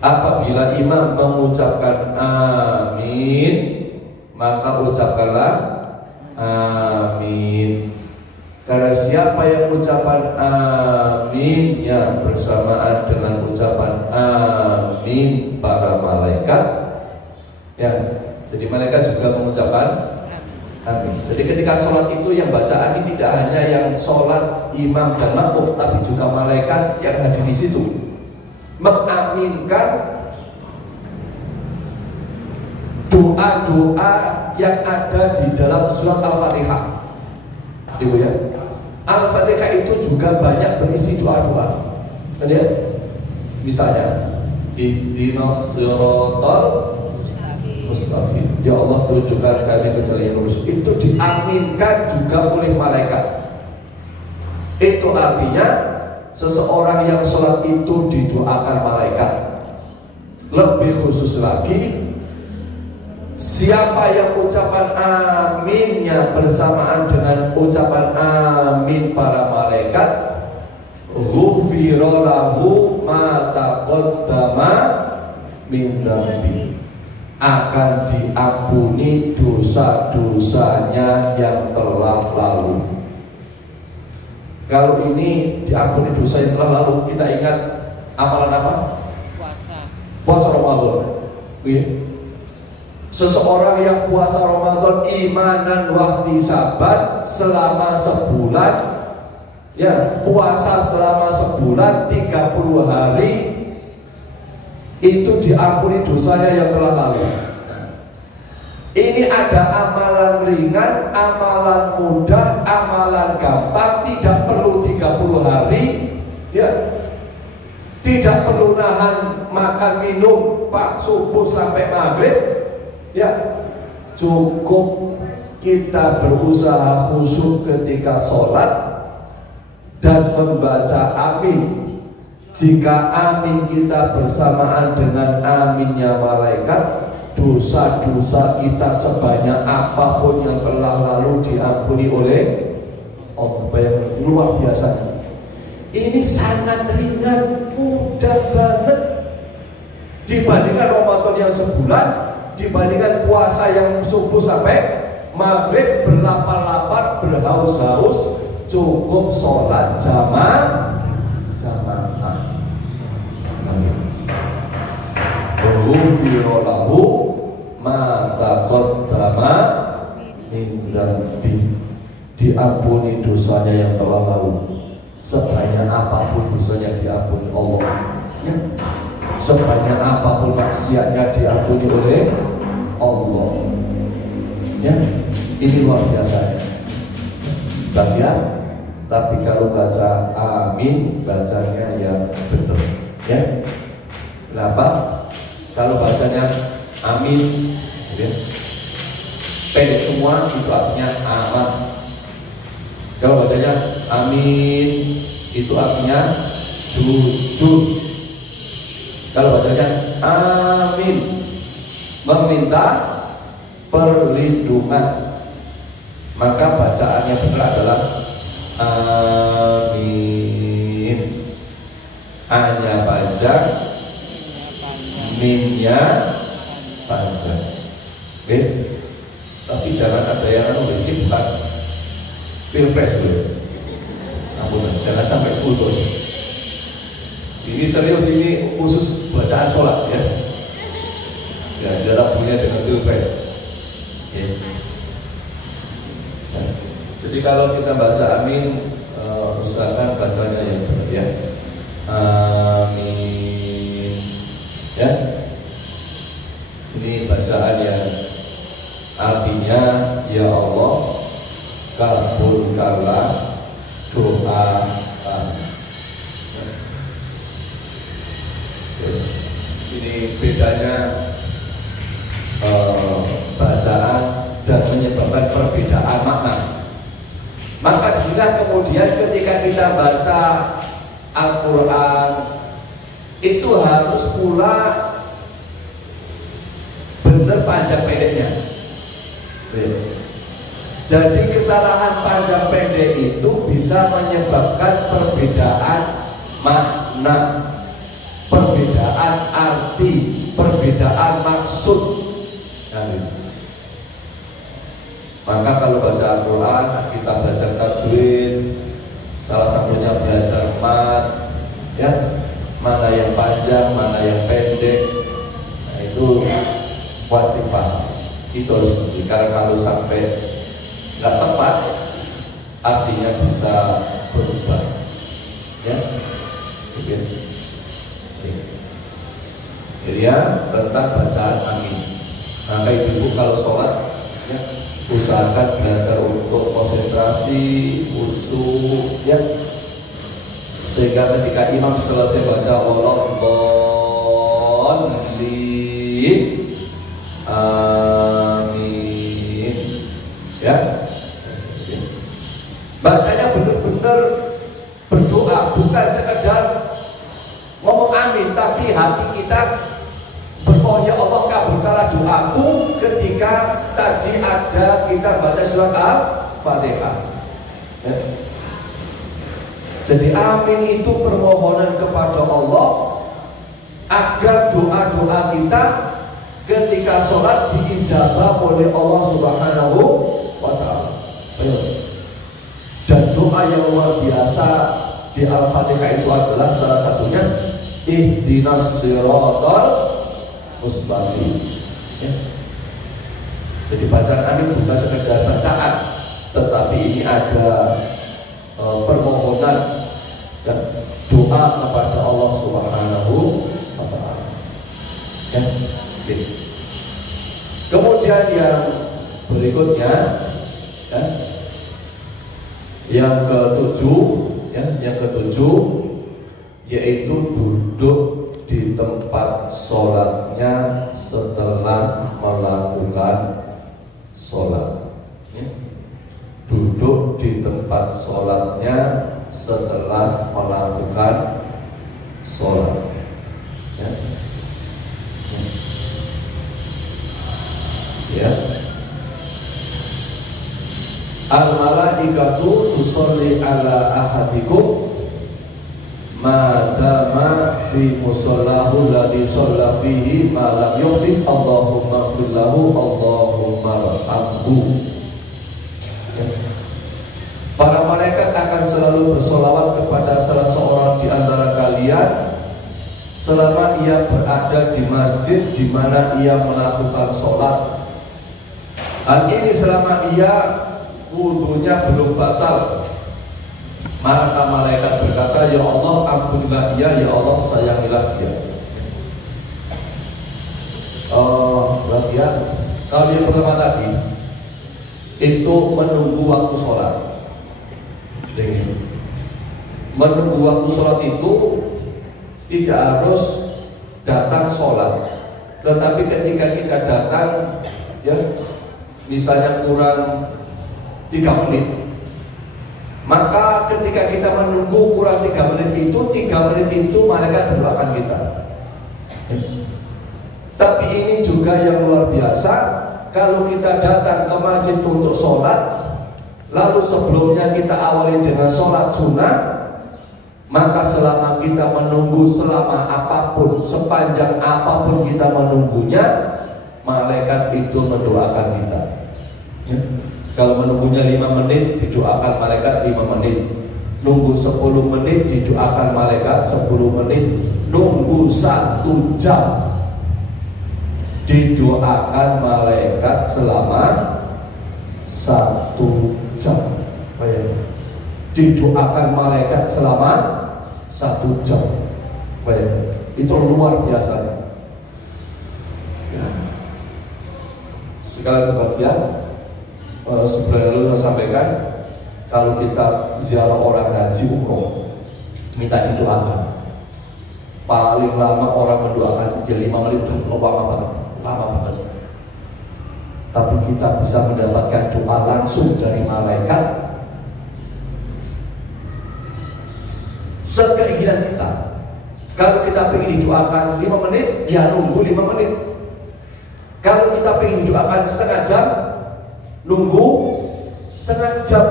Apabila imam mengucapkan amin, maka ucapkanlah amin. Karena siapa yang mengucapkan amin ya bersamaan dengan ucapan amin para malaikat, ya, jadi malaikat juga mengucapkan amin. Jadi ketika sholat itu yang baca amin tidak hanya yang sholat imam dan makmum, tapi juga malaikat yang hadir di situ mengaminkan doa-doa yang ada di dalam surat Al-Fatihah. Ibu ya, Al-Fatihah itu juga banyak berisi doa-doa. Ya, misalnya ihdinas siratal mustaqim. Ya Allah, tunjukkan kami ke jalan yang lurus. Itu diaminkan juga oleh malaikat. Itu artinya seseorang yang sholat itu didoakan malaikat. Lebih khusus lagi, siapa yang ucapan aminnya bersamaan dengan ucapan amin para malaikat, ghufira lahu ma taqaddama min dzambi, akan diampuni dosa-dosanya yang telah lalu. Kalau ini diampuni dosa yang telah lalu, kita ingat amalan apa? Puasa Ramadan. Seseorang yang puasa Ramadan imanan wahtisaban selama sebulan, ya, puasa selama sebulan 30 hari, itu diampuni dosanya yang telah lalu. Ini ada amalan ringan, amalan mudah, amalan gampang, tidak perlu 30 hari, ya, tidak perlu nahan makan minum pak subuh sampai maghrib. Ya, cukup kita berusaha khusyuk ketika sholat dan membaca amin. Jika amin kita bersamaan dengan aminnya malaikat, dosa-dosa kita sebanyak apapun yang telah lalu diampuni oleh Allah. Bayangkan, luar biasa. Ini sangat ringan, mudah banget dibandingkan Ramadan yang sebulan, dibandingkan puasa yang subuh sampai maghrib, berlapar-lapar, berhaus-haus, cukup sholat jamaah. Ghufira lahu ma taqaddama min dzambi, diampuni dosanya yang telah lalu. Sebanyak apapun dosanya diampuni Allah, ya. Sebanyak apapun maksiatnya diampuni oleh Allah, ya. Ini luar biasa, tapi kalau baca amin, bacanya yang betul, ya. Kenapa? Kalau bacanya amin, ya, pendek semua, itu artinya aman. Kalau bacanya amin, itu artinya jujur. Kalau bacanya amin, meminta perlindungan, maka bacaannya benar adalah amin. Hanya panjang, minnya panjang. Oke? Tapi jangan ada yang ini bukan pilpres dulu. Ampun, jangan sampai putus. Ini serius, ini khusus bacaan sholat ya. Ya, jarak punya dengan pilpres. Ya. Nah, jadi kalau kita baca amin, usahakan bacanya yang benar ya. Amin. Ya. Ini bacaan yang artinya, ya Allah, kabulkanlah doa kami. Ini bedanya bacaan dan menyebabkan perbedaan makna. Maka bila kemudian ketika kita baca Al-Quran itu harus pula benar panjang pendeknya. Jadi kesalahan panjang pendek itu bisa menyebabkan perbedaan makna, perbedaan arti, perbedaan maksud. Maka kalau baca Al-Quran, kita belajar tajwid, salah satunya belajar mat, ya, mana yang panjang, mana yang pendek. Nah, itu wajib paham. Itu harus ngerti. Karena kalau sampai nggak tepat, artinya bisa berubah. Ya, oke. Jadi ya, tentang bacaan amin. Maka ibu kalau sholat, ya, usahakan belajar untuk konsentrasi, khusyuk, ya, sehingga ketika imam selesai baca Wallahumma amin, ya, bacanya benar-benar berdoa, bukan sekedar ngomong amin, tapi hati kita berdoa, ya Allah kabulkanlah doaku ketika tadi ada kita baca surat Al-Fatihah. Ya. Jadi amin itu permohonan kepada Allah agar doa-doa kita ketika sholat diijabah oleh Allah Subhanahu wa Ta'ala. Dan doa yang luar biasa di Al-Fatihah itu adalah salah satunya ihdinas siratal mustaqim. Ya. Jadi bacaan amin bukan sekedar bacaan, tetapi ini ada permohonan dan doa kepada Allah Subhanahu wa Ta'ala. Ya. Oke. Kemudian yang berikutnya, ya, yang ketujuh, ya, yang ketujuh yaitu duduk di tempat sholatnya setelah melakukan sholat. Ya. Duduk di tempat sholatnya setelah melakukan sholat. Ya. Ya. Al-malaikatu tusolli ala ahadikum madama fi musallahu ladhi sholla fihi ma lam yuhdith Allahumma fillahu Allahumma rahmhu. Para malaikat akan selalu bersolawat kepada salah seorang di antara kalian selama ia berada di masjid di mana ia melakukan sholat. Hal ini selama ia wudunya belum batal. Maka malaikat berkata, ya Allah ampunilah dia, ya Allah sayangilah dia. Berarti ya, kalau yang pertama tadi itu menunggu waktu sholat. Menunggu waktu sholat itu tidak harus datang sholat, tetapi ketika kita datang, ya, misalnya kurang 3 menit, maka ketika kita menunggu kurang 3 menit itu malaikat mendoakan kita. Tapi ini juga yang luar biasa, kalau kita datang ke masjid untuk sholat, lalu sebelumnya kita awali dengan sholat sunnah, maka selama kita menunggu, selama apapun, sepanjang apapun kita menunggunya, malaikat itu mendoakan kita. Kalau menunggunya 5 menit, didoakan malaikat 5 menit. Nunggu 10 menit, didoakan malaikat 10 menit. Nunggu 1 jam, didoakan malaikat selama 1 jam. Didoakan malaikat selama 1 jam. Itu luar biasa. Ya. Sekali kebahagiaan, sebenarnya lalu saya sampaikan, kalau kita ziarah orang haji umroh, minta didoakan. Paling lama orang mendoakan 5 menit, lama banget. Tapi kita bisa mendapatkan doa langsung dari malaikat sekeinginan kita. Kalau kita ingin didoakan 5 menit, ya nunggu 5 menit. Kalau kita ingin didoakan setengah jam, nunggu setengah jam.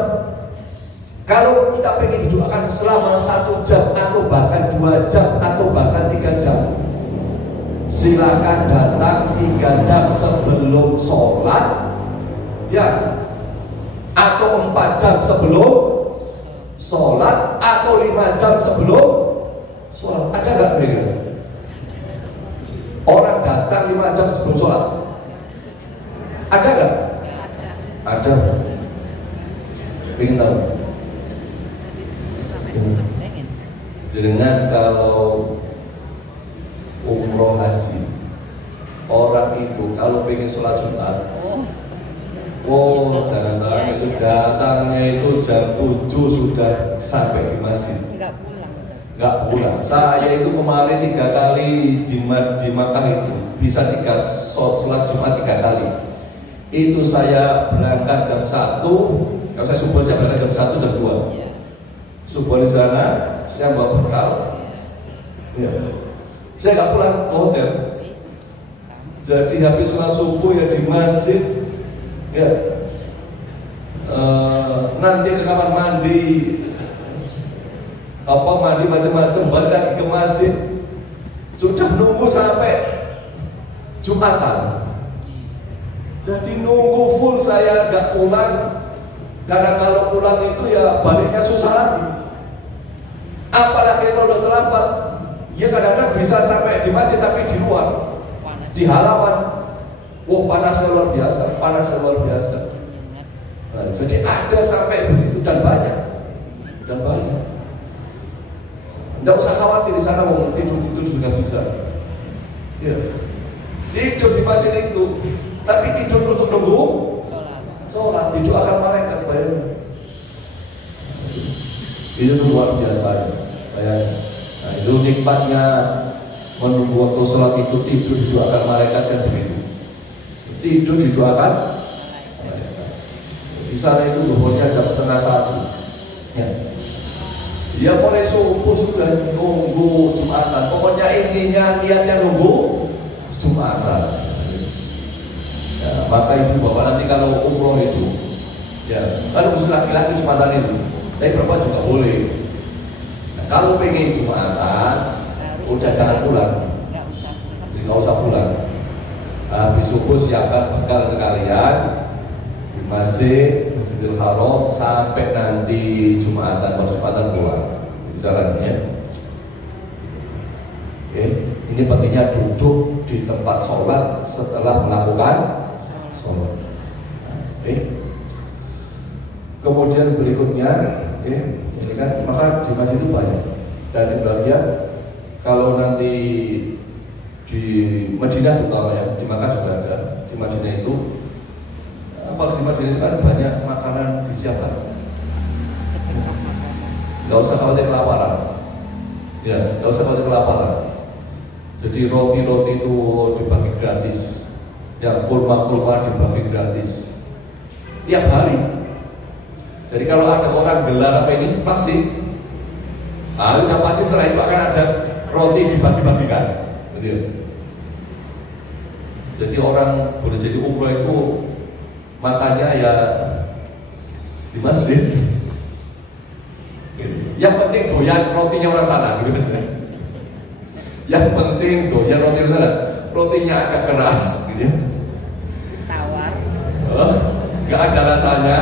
Kalau kita ingin didoakan selama 1 jam atau bahkan 2 jam atau bahkan 3 jam, silakan datang 3 jam sebelum sholat, ya, atau 4 jam sebelum sholat, atau 5 jam sebelum sholat. Ada nggak mereka? Orang datang 5 jam sebelum sholat, ada nggak? Ada. Ingin tahu? Dengan kalau umroh haji, orang itu kalau pengen sholat Jumat, jangan itu datangnya itu jam 7 sudah sampai di masjid. Enggak pulang. Saya itu kemarin 3 kali di Makkah itu bisa sholat Jumat 3 kali. Itu saya berangkat jam 1, kalau saya subuh saya berangkat jam 1 jam 2. Subuh di sana, saya bawa bekal. Ya. Saya nggak pulang ke hotel. Jadi habis sholat subuh ya di masjid. Ya. Nanti ke kamar mandi, mandi macam-macam, balik lagi ke masjid. Sudah nunggu sampai Jumatan. Jadi nunggu full, saya nggak pulang. Karena kalau pulang itu ya baliknya susah lagi. Apalagi kalau udah terlambat, ya kadang-kadang bisa sampai di masjid tapi di luar, di halaman. Panasnya luar biasa, Nah, jadi ada sampai begitu dan banyak. Tidak usah khawatir di sana mau tidur itu juga bisa. Ya. Tidur di masjid itu, tapi tidur untuk nunggu sholat, didoakan malaikat. Itu luar biasa. Nah, itu nikmatnya menunggu waktu sholat itu, tidur didoakan malaikat kan begitu. Tidur didoakan malaikat. Di sana itu zuhurnya jam 12:30. Ya mulai subuh sudah nunggu Jumatan. Pokoknya intinya niatnya nunggu Jumatan. Ya, maka ibu bapak nanti kalau umroh itu, ya kalau khusus laki-laki Jumatan itu, tapi perempuan juga boleh. Nah, kalau pengen Jumatan, udah jangan pulang. Nggak usah pulang. Habis subuh siapkan bekal sekalian di Masjidil Haram sampai nanti Jumatan pulang. Jalannya. Oke, ini pentingnya duduk di tempat sholat setelah melakukan sholat. Oke. Kemudian berikutnya, ini kan maka di masjid itu banyak. Dan di bagian kalau nanti di Madinah terutama ya, di Makkah juga ada. Di Madinah itu, kalau di Madinah itu kan banyak makanan disiapkan. Gak usah khawatir kelaparan. Ya, gak usah khawatir kelaparan. Jadi roti-roti itu dibagi gratis, yang kurma-kurma dibagi gratis tiap hari. Jadi kalau ada orang gelar apa ini pasti, udah pasti setelah itu akan ada roti dibagi-bagikan. Jadi orang boleh jadi umroh itu makannya ya di masjid. Yang penting doyan rotinya orang sana, gitu. Yang penting doyan roti orang sana, rotinya agak keras, gitu. Tawar. nggak ada rasanya.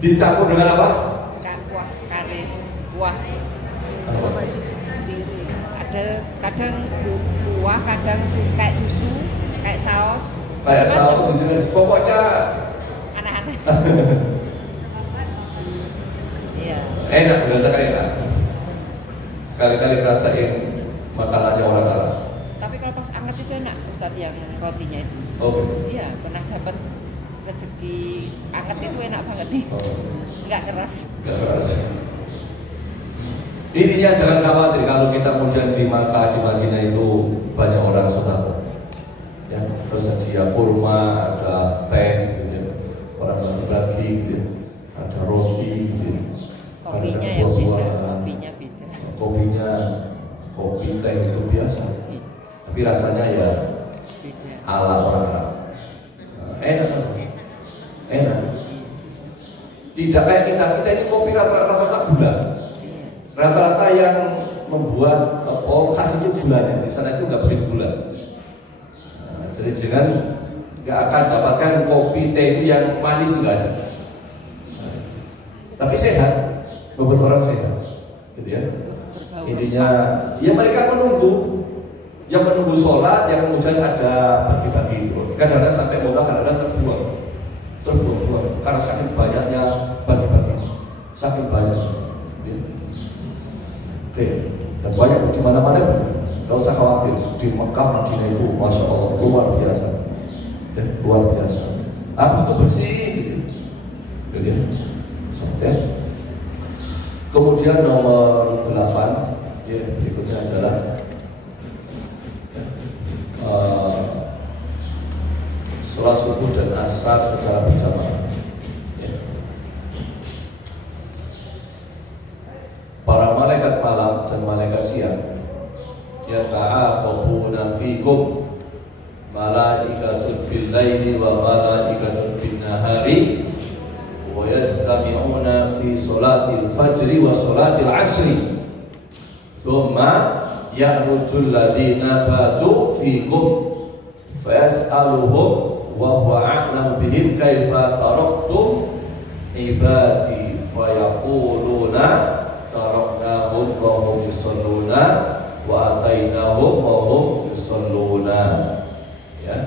Dicampur dengan apa? Kuah kari, kuah. Ada kadang kuah, kadang kayak susu, kayak saus. Kayak saus ini, pokoknya aneh-aneh. Iya. Enak, berasakan enak. Sekali-kali rasain makanannya orang Arab. Tapi kalau pas anget itu enak, Ustadz, yang rotinya itu. Oh. Iya, pernah dapat rezeki anget itu enak banget nih. Oh. Nggak keras. Nggak keras. Intinya jangan khawatir kalau kita kemudian di Makkah, di Madinah itu banyak orang sedekah. Ya, tersedia kurma, ada teh, gitu ya. Orang bagi-bagi, gitu ya. Ada roti, gitu ya. Kopinya ada yang beda, buah-buahan. kopinya beda. Kopinya, kopi teh itu biasa. Tapi rasanya ya Beda. ala orang Arab. Enak, enak. Tidak kayak kita ini kopi rata-rata gula. Rata-rata yang membuat khas itu gulanya. Di sana itu nggak begitu gula. Jadi jangan nggak akan dapatkan kopi teh itu yang manis enggak. Tapi sehat, membuat orang sehat, gitu ya. Intinya, ya mereka menunggu, yang menunggu sholat, yang kemudian ada bagi-bagi itu. Kadang-kadang sampai bola, kadang-kadang terbuang, karena saking banyaknya bagi-bagi, saking banyak. Oke, dan banyak di mana-mana, nggak usah khawatir. Di Mekah, Madinah itu, masya Allah, luar biasa, dan luar biasa. Habis itu bersih, gitu ya. Ya. Kemudian nomor 8 ya, berikutnya adalah sholat subuh dan asar secara berjamaah ya. Para malaikat malam dan malaikat siang yata'aqabuna fikum, malaikatun bil laili wa malaikatun bin nahari wa yajtami'una fi sholatil fajri wa sholatil asri thumma ya'rujul ladina batu fikum fayas'aluhum wa huwa a'lam bihim kaifa taraktum ibadi wa yaquluna taraknahum wa hum yusalluna wa atainahum wa hum yusalluna. Ya,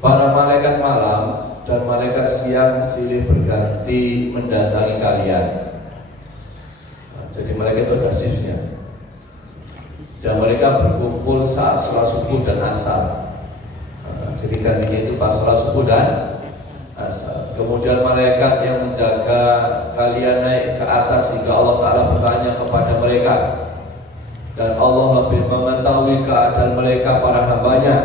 para malaikat malam dan malaikat siang silih berganti mendatangi kalian. Nah, jadi malaikat itu ada shiftnya. Dan mereka berkumpul saat sholat subuh dan asar. Nah, jadi gantinya itu pas sholat subuh dan asar. Kemudian malaikat yang menjaga kalian naik ke atas hingga Allah Ta'ala bertanya kepada mereka. Dan Allah lebih mengetahui keadaan mereka para hambanya.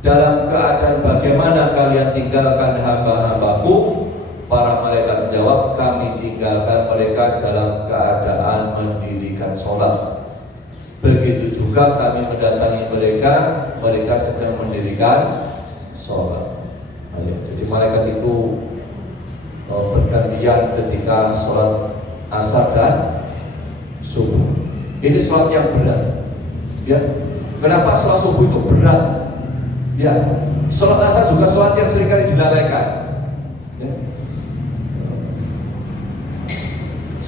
Dalam keadaan bagaimana kalian tinggalkan hamba-hambaku? Para malaikat menjawab, kami tinggalkan mereka dalam keadaan mendirikan sholat. Begitu juga kami mendatangi mereka, mereka sedang mendirikan sholat. Jadi malaikat itu bergantian ketika sholat asar dan subuh. Ini sholat yang berat. Ya, kenapa sholat subuh itu berat? Ya, sholat asar juga sholat yang seringkali dilalaikan. Ya.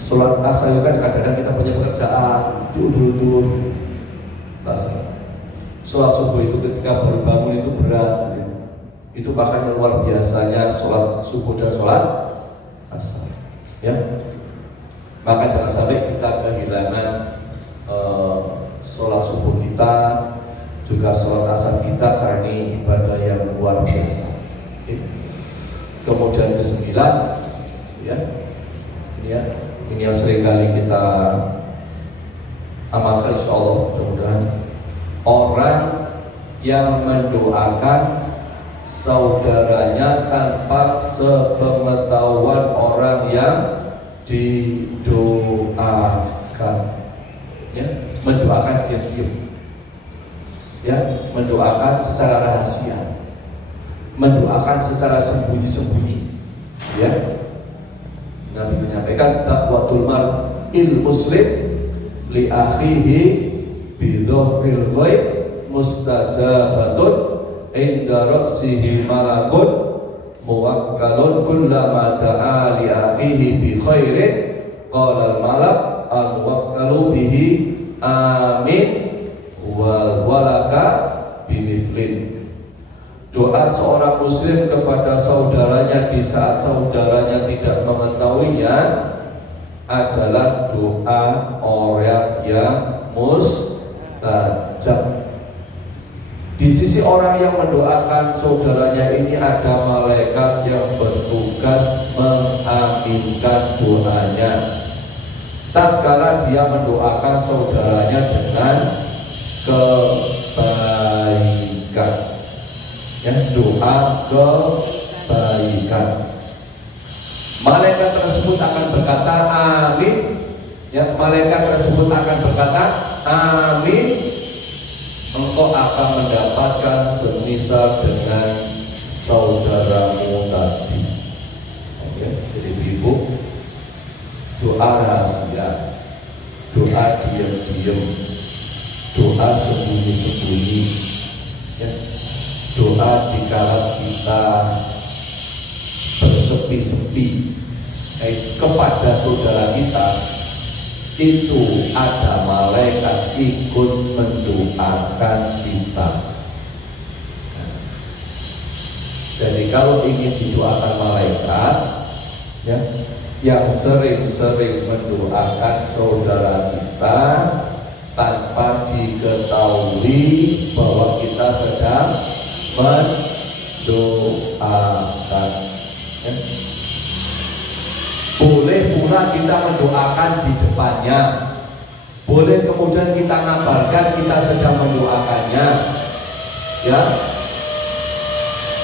Sholat asar itu kan kadang-kadang kita punya pekerjaan, diundur-undur. Sholat subuh itu ketika baru bangun itu berat. Ya. Itu bahkan luar biasanya sholat subuh dan sholat asar. Ya, maka jangan sampai kita kehilangan sholat subuh kita, juga sholat asar kita, karena ini ibadah yang luar biasa. Kemudian ke-9 ya, ini yang sering kali kita amalkan insyaallah, mudah-mudahan orang yang mendoakan saudaranya tanpa sepengetahuan orang yang didoakan, ya, mendoakan diam-diam, ya, mendoakan secara rahasia, mendoakan secara sembunyi-sembunyi, ya. Nabi menyampaikan dakwatul mar'il muslim li akhihi bi dhahril ghaib mustajabatun inda ra'sihi malakun muwakkalun kullama da'a li akhihi bi khairin qala al-malak al-muwakkalu bihi amin wal walaka bimiflin. Doa seorang muslim kepada saudaranya di saat saudaranya tidak mengetahuinya adalah doa orang yang mustajab. Di sisi orang yang mendoakan saudaranya ini ada malaikat yang bertugas mengaminkan doanya. Tatkala dia mendoakan saudaranya dengan kebaikan, ya, doa kebaikan, malaikat tersebut akan berkata amin, ya, malaikat tersebut akan berkata amin, engkau akan mendapatkan semisal dengan saudaramu tadi. Oke, jadi ibu, doa rahasia, doa diam-diam, doa sembunyi-sembunyi, ya, doa dikala kita bersepi-sepi kepada saudara kita, itu ada malaikat ikut mendoakan kita. Jadi kalau ingin didoakan malaikat, ya, yang sering-sering mendoakan saudara kita tanpa diketahui bahwa kita sedang mendoakan, ya. Boleh pula kita mendoakan di depannya, boleh kemudian kita ngabarkan kita sedang mendoakannya, ya.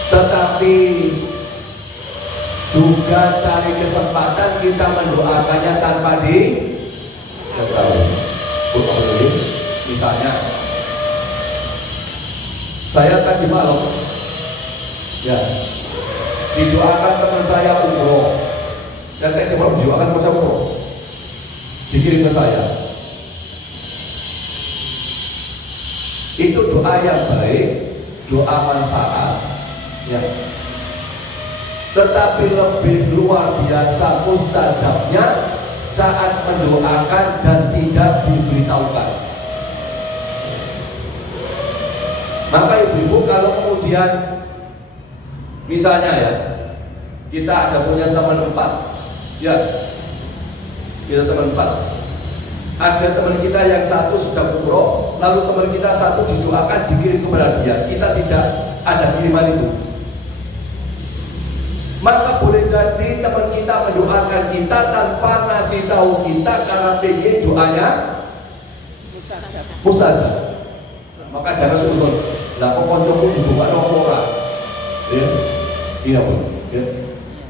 Tetapi juga cari kesempatan kita mendoakannya tanpa diketahui. Misalnya saya tadi malam, ya, didoakan teman saya umroh, dan tadi malam didoakan teman saya umroh, dikirim ke saya. Itu doa yang baik, doa manfaat, ya. Tetapi lebih luar biasa mustajabnya saat mendoakan dan tidak diberitahukan. Maka ibu-ibu kalau kemudian misalnya, ya, kita ada punya teman 4, ya, kita teman 4, ada teman kita yang satu sudah umroh, lalu teman kita satu didoakan dikirim kepada dia, kita tidak ada kiriman itu. Maka boleh jadi teman kita mendoakan kita tanpa ngasih tahu kita karena pengen doanya mustajab. Maka jangan sungguh, lah kok koncoku dibuka nomor, ya, iya pun, ya.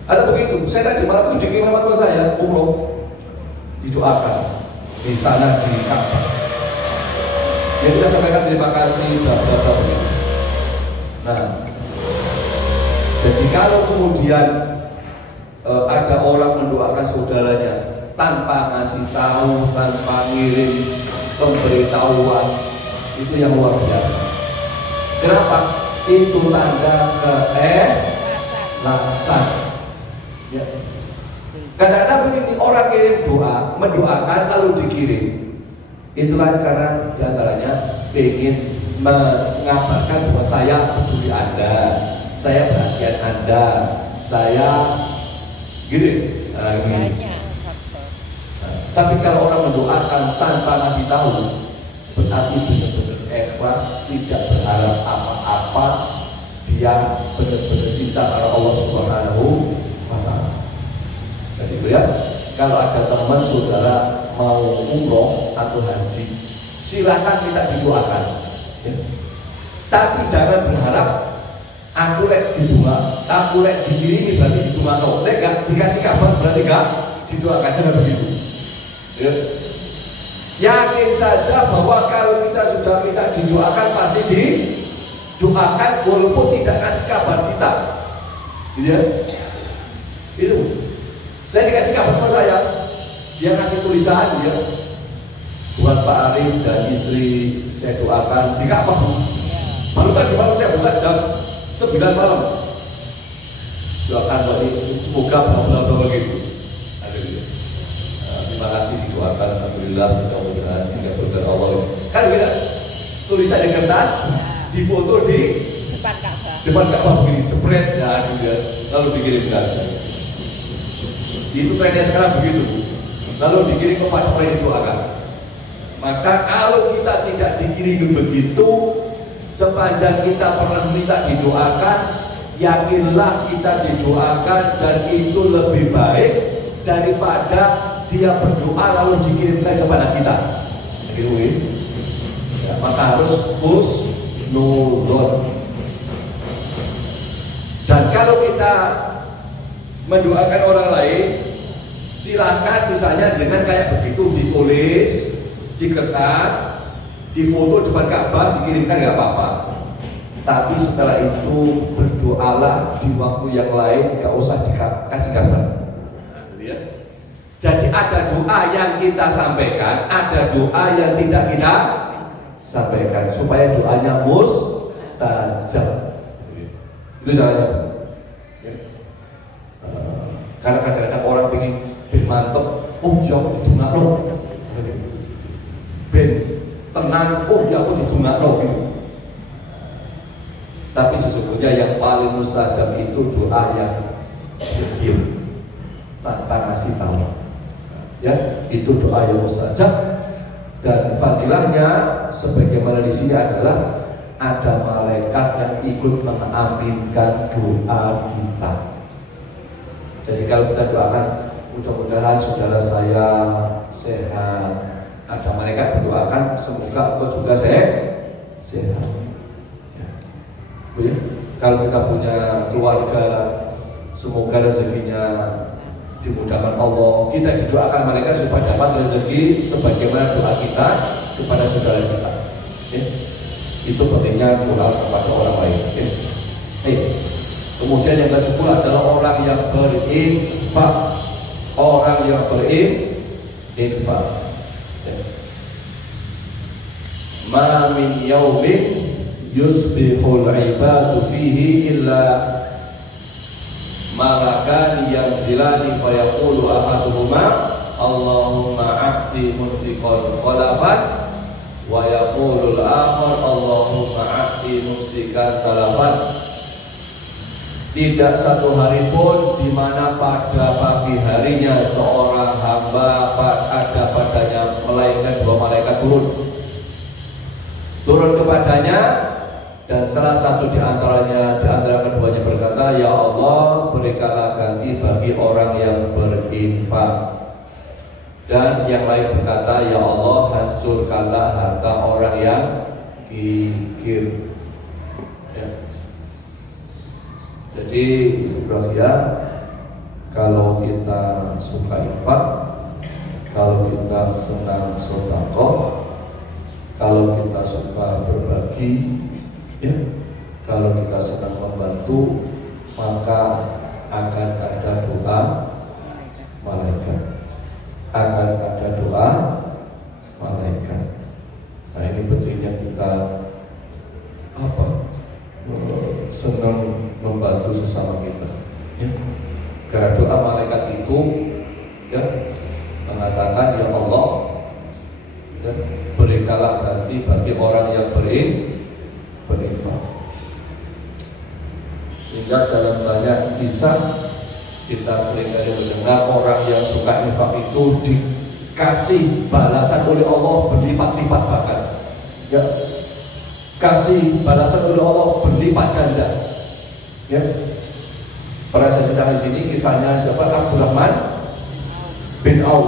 Ada begitu. Saya tadi malam itu dikirim teman saya umroh, didoakan di sana di Ka'bah. Ya, kita sampaikan terima kasih bapak-bapak. Nah, jadi kalau kemudian ada orang mendoakan saudaranya tanpa ngasih tahu, tanpa ngirim pemberitahuan, itu yang luar biasa. Kenapa? Itu tanda keikhlasan. Ya. Kadang-kadang begini, orang kirim doa, mendoakan lalu dikirim. Itulah karena diantaranya ingin mengabarkan bahwa saya peduli Anda, saya perhatian Anda, saya gitu. Tapi kalau orang mendoakan tanpa ngasih tahu, berarti benar-benar ikhlas, tidak berharap apa-apa, dia benar-benar cinta kepada Allah Subhanahu wa Ta'ala. Jadi itu, ya, kalau ada teman saudara mau umroh atau haji, silakan kita didoakan, ya. Tapi jangan berharap aku lek didoa, aku lek dikirimi berarti didoa, no. Lek gak dikasih kabar berarti gak didoakan, jangan begitu, ya. Yakin saja bahwa kalau kita sudah minta didoakan pasti didoakan walaupun tidak kasih kabar kita, ya. Itu saya dikasih kabar sama saya, dia kasih tulisan, ya, buat Pak Arif dan istri saya doakan di Ka'bah. Baru tadi malam saya buka jam 9 malam. semoga bla begitu. Aduh, ya. Terima kasih didoakan, alhamdulillah, mudah-mudahan tidak berkat Allah. Kan beda tulisan di kertas, di foto di depan Ka'bah begini, jepret, ya, lalu dikirimkan. Itu trennya sekarang begitu, lalu dikirim kepada orang yang didoakan. Maka kalau kita tidak dikirim begitu, sepanjang kita pernah minta didoakan, yakinlah kita didoakan dan itu lebih baik daripada dia berdoa lalu dikirimkan kepada kita. Ya, maka harus husnuzon. Dan kalau kita mendoakan orang lain, silahkan misalnya dengan kayak begitu ditulis di kertas, di foto depan Ka'bah, dikirimkan nggak apa-apa. Tapi setelah itu berdoalah di waktu yang lain, nggak usah dikasih kabar. Jadi ada doa yang kita sampaikan, ada doa yang tidak kita sampaikan supaya doanya mustajab. Itu caranya. Karena kadang-kadang orang ingin mantep, ya aku didungakno. Ben tenang, ya aku didungakno gitu. Tapi sesungguhnya yang paling mustajab itu doa yang diam tanpa ngasih tahu. Ya, itu doa yang mustajab. Dan fadilahnya sebagaimana di sini adalah ada malaikat yang ikut mengaminkan doa kita. Jadi kalau kita doakan mudah-mudahan saudara saya sehat, ada malaikat berdoakan semoga engkau juga sehat. Ya. Kalau kita punya keluarga, semoga rezekinya dimudahkan Allah. Kita didoakan malaikat supaya dapat rezeki sebagaimana doa kita kepada saudara kita. Ya. Itu pentingnya doa kepada orang lain. Kemudian yang ke-10 adalah orang yang berinfak. Orang yang berinfak. Ma min yaumin yusbihul ibadu fihi illa malakan yanzilani fayaqulu ahaduhuma Allahumma a'ti munfiqan qalafan wa yaqulul akhar Allahumma a'ti mumsikan talafan. Tidak satu hari pun di mana pada pagi harinya seorang hamba ada padanya melainkan dua malaikat turun kepadanya, dan salah satu di antara keduanya berkata, ya Allah, berikanlah ganti bagi orang yang berinfak. Dan yang lain berkata, ya Allah, hancurkanlah harta orang yang kikir. Ya. Jadi ya, kalau kita suka infak, kalau kita senang sedekah, kalau kita suka berbagi, ya, kalau kita sedang membantu, maka akan ada doa malaikat. Akan ada doa malaikat. Nah, ini pentingnya kita senang membantu sesama kita. Ya. Karena doa malaikat itu, ya, mengatakan, ya Allah, ya, berikanlah ganti bagi orang yang berinfak. Sehingga dalam banyak kisah kita seringkali mendengar orang yang suka infak itu dikasih balasan oleh Allah berlipat-lipat, bahkan ya, kasih balasan oleh Allah berlipat ganda. Ya, pernah saya cerita di sini kisahnya siapa? Abdurrahman bin Auf.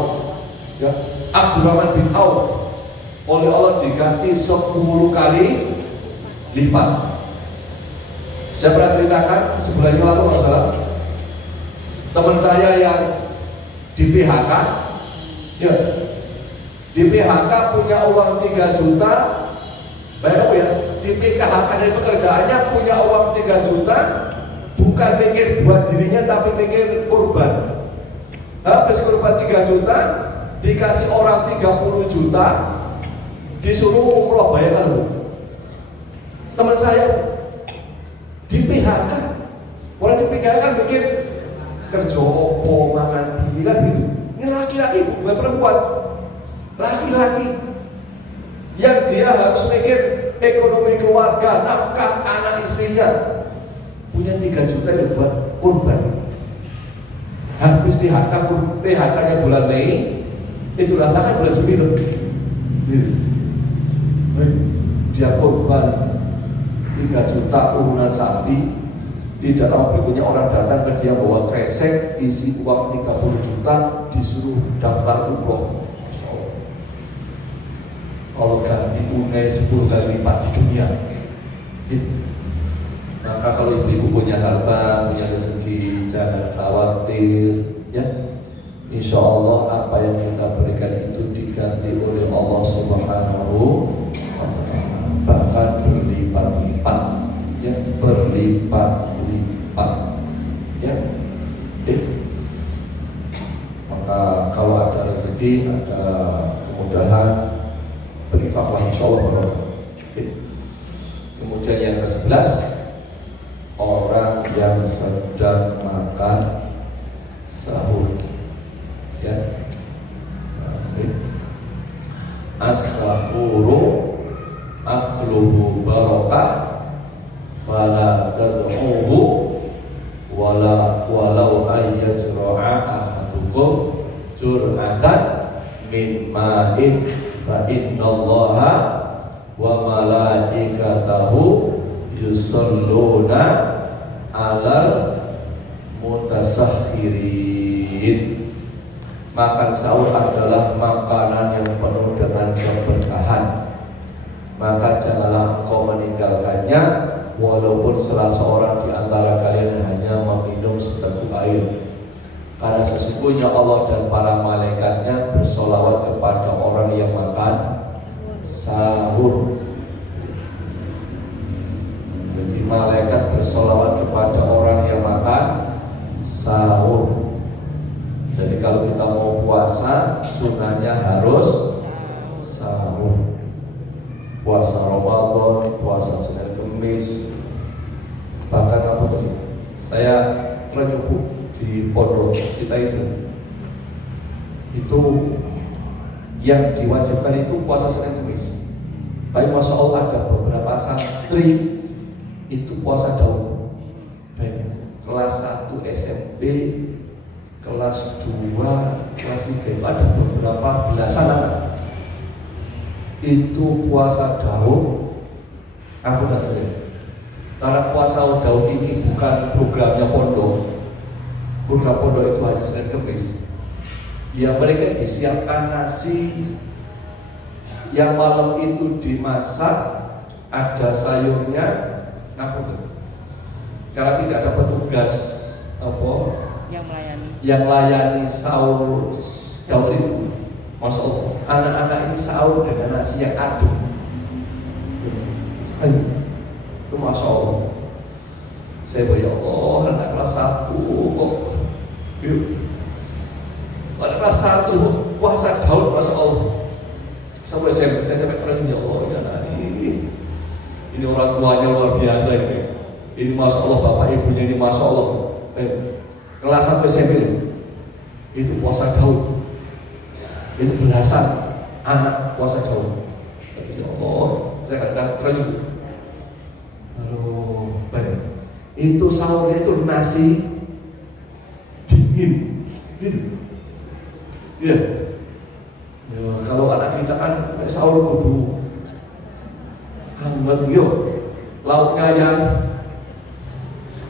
Ya, Abdurrahman bin Auf oleh Allah diganti 10 kali lipat. Saya pernah ceritakan sebulan yang lalu, masalah teman saya yang di PHK, ya, di PHK punya uang 3 juta, bayang ya, di PHK dari pekerjaannya punya uang 3 juta, bukan mikir buat dirinya tapi mikir kurban. Habis kurban 3 juta, dikasih orang 30 juta, disuruh umroh, bayangkan lu. Teman saya di PHK, orang di PHK kan mikir kerja opo, makan ini kan gitu. Ini laki-laki bukan perempuan. Laki-laki yang dia harus mikir ekonomi keluarga, nafkah anak istrinya. Punya 3 juta ya buat kurban. Habis PHK-nya bulan Mei, itu lantakan bulan Juni loh. Dia kurban 3 juta urunan sapi. Tidak lama berikutnya orang datang ke dia bawa kresek isi uang 30 juta, disuruh daftar umroh. Kalau ganti tunai 10 kali lipat di dunia. Maka kalau ibu punya harta, punya rezeki, jangan khawatir, ya. Insya Allah apa yang kita berikan itu diganti oleh Allah Subhanahu wa Ta'ala, bahkan berlipat-lipat, ya, berlipat-lipat, ya. Maka kalau ada rezeki, ada kemudahan, berinfaklah insya Allah. Kemudian yang ke-11, orang yang sedang makan sahur, ya. As-sahuru akluhu barakah fala tad'uhu walau ayyajra'a ahadukum jur'atan min ma'in fa innallaha wa malaikatahu yusalluna alal mutasakhirin. Makan sahur adalah makanan yang penuh dengan keberkahan. Maka janganlah engkau meninggalkannya, walaupun salah seorang di antara kalian hanya meminum seteguk air. Karena sesungguhnya Allah dan para malaikatnya bersolawat kepada orang yang makan sahur. Jadi malaikat bersolawat kepada orang yang makan sahur. Jadi kalau kita mau puasa, sunnahnya harus sahur. Puasa Ramadan, puasa Senin Kemis. Bahkan apa tuh? Saya pernah nyoba di pondok kita itu yang diwajibkan itu puasa Senin Kemis. Tapi masya Allah ada beberapa santri itu puasa daun. Baik, kelas 1 SMP, kelas 2, kelas 3 ada beberapa belasan anak itu puasa daun. Aku tanya, karena puasa daun ini bukan programnya pondok. Program pondok itu hanya Senin Kemis. Ya mereka disiapkan nasi yang malam itu dimasak, ada sayurnya. Aku tuh, karena tidak ada petugas apa yang layani sahur daun itu. Masya Allah, anak-anak ini sahur dengan nasi yang adem. Itu Masya Allah. Saya bilang, ya Allah, anak kelas 1 kok yuk. Anak kelas 1 puasa daun, Masya Allah. Sampai saya sampai terang, ya Allah, ya ini orang tuanya luar biasa ini. Ini Masya Allah, bapak ibunya ini Masya Allah. Kelas 1 SMP itu puasa daun. Itu belasan anak puasa daun. Ya Allah, saya kadang terang. Aduh, baik. Itu sahurnya itu nasi dingin, gitu. Iya. Ya, kalau anak kita kan sahur kudu hangat, yo, lauknya yang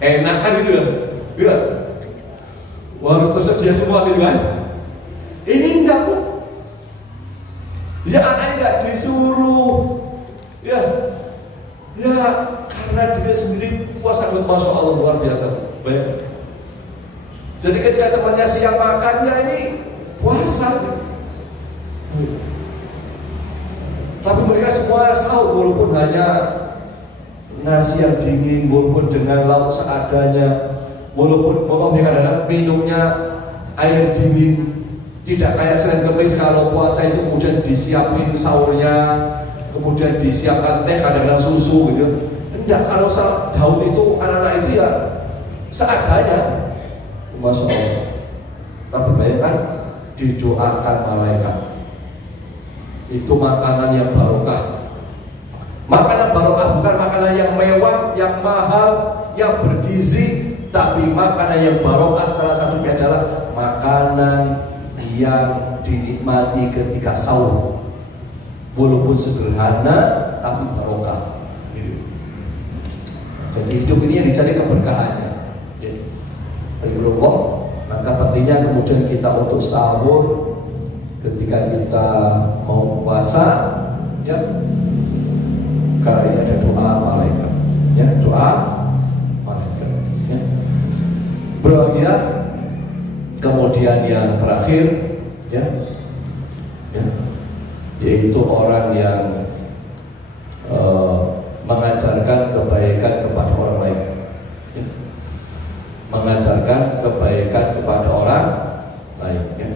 enak kan gitu ya. Iya. Harus tersedia semua gitu kan. Ini enggak pun. Ya anaknya enggak disuruh. Ya. Ya, karena dia sendiri puasa, Masya Allah luar biasa. Baik. Jadi ketika temannya siang makannya ini puasa. Tapi mereka semua sahur walaupun hanya nasi yang dingin, walaupun dengan lauk seadanya, walaupun kadang-kadang minumnya air dingin. Tidak kayak Senin Kemis kalau puasa itu kemudian disiapin sahurnya, kemudian disiapkan teh, kadang-kadang susu gitu. Enggak, kalau daun itu anak-anak itu ya seadanya. Masya Allah. Tapi bayangkan didoakan malaikat. Itu makanan yang barokah. Makanan barokah bukan makanan yang mewah, yang mahal, yang bergizi, tapi makanan yang barokah salah satunya adalah makanan yang dinikmati ketika sahur. Walaupun sederhana tapi barokah. Jadi hidup ini yang dicari keberkahannya. Allah, maka pentingnya kemudian kita untuk sahur ketika kita mau puasa, ya, karena ini ada doa malaikat, ya, doa malaikat, ya. Berbahagia. Kemudian yang terakhir, ya, ya, yaitu orang yang mengajarkan kebaikan kepada orang lain, ya. Mengajarkan kebaikan kepada orang lain, ya.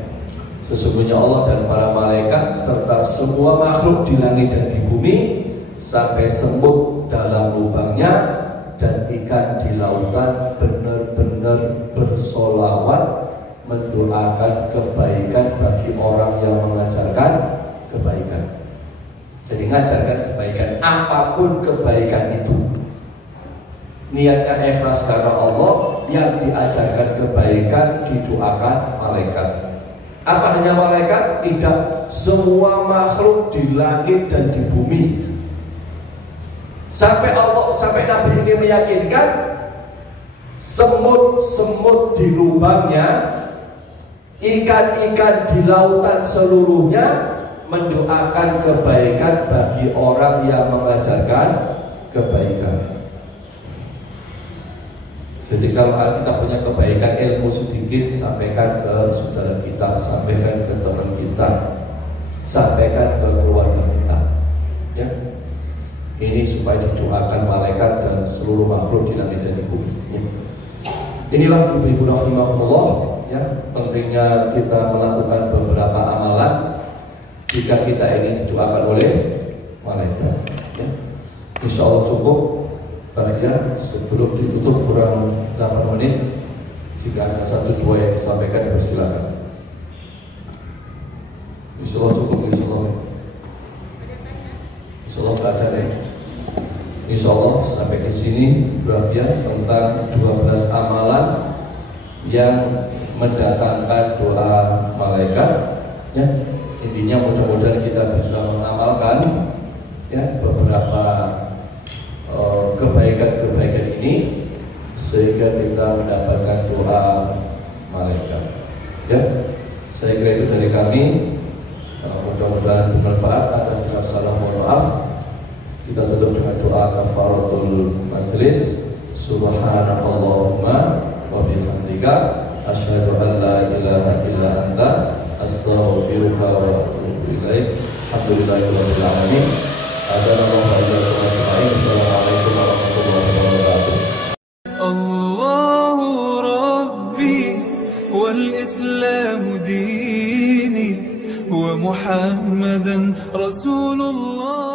Sesungguhnya Allah dan para malaikat serta semua makhluk di langit dan di bumi, sampai semut dalam lubangnya dan ikan di lautan, benar-benar bersolawat mendoakan kebaikan bagi orang yang mengajarkan kebaikan. Jadi mengajarkan kebaikan, apapun kebaikan itu, niatnya ikhlas karena Allah, yang diajarkan kebaikan didoakan malaikat. Apa hanya malaikat? Tidak, semua makhluk di langit dan di bumi. Sampai Nabi ini meyakinkan semut-semut di lubangnya, ikan-ikan di lautan seluruhnya mendoakan kebaikan bagi orang yang mengajarkan kebaikan. Jadi kalau kita punya kebaikan ilmu sedikit, sampaikan ke saudara kita, sampaikan ke teman kita, sampaikan ke keluarga kita, ya. Ini supaya didoakan malaikat dan seluruh makhluk di langit dan di bumi, ya. Inilah ibu-ibu rahimahullah, ya, pentingnya kita melakukan beberapa amalan jika kita ini didoakan oleh malaikat, ya. Insya Allah cukup. Bahagia, sebelum ditutup kurang 8 menit, jika ada 1-2 yang disampaikan, persilakan. Insya Allah cukup, insya Allah. Insya Allah tak ada, ya. Insya Allah sampai di sini bahagia tentang 12 amalan yang mendatangkan doa malaikat, ya. Intinya mudah-mudahan kita bisa mengamalkan, ya, beberapa kebaikan-kebaikan ini sehingga kita mendapatkan doa malaikat, ya. Saya kira itu dari kami. Mudah-mudahan bermanfaat. Atas salah mohon maaf. Kita tutup dengan doa kafaratul majelis. Subhanallahumma wa bihamdika asyhadu an la ilaha illa anta astaghfiruka wa atubu ilaik. Alhamdulillahirabbil alamin. Assalamualaikum warahmatullahi wabarakatuh. Allahu Rabbi wal Islam dini wa Muhammadan Rasulullah.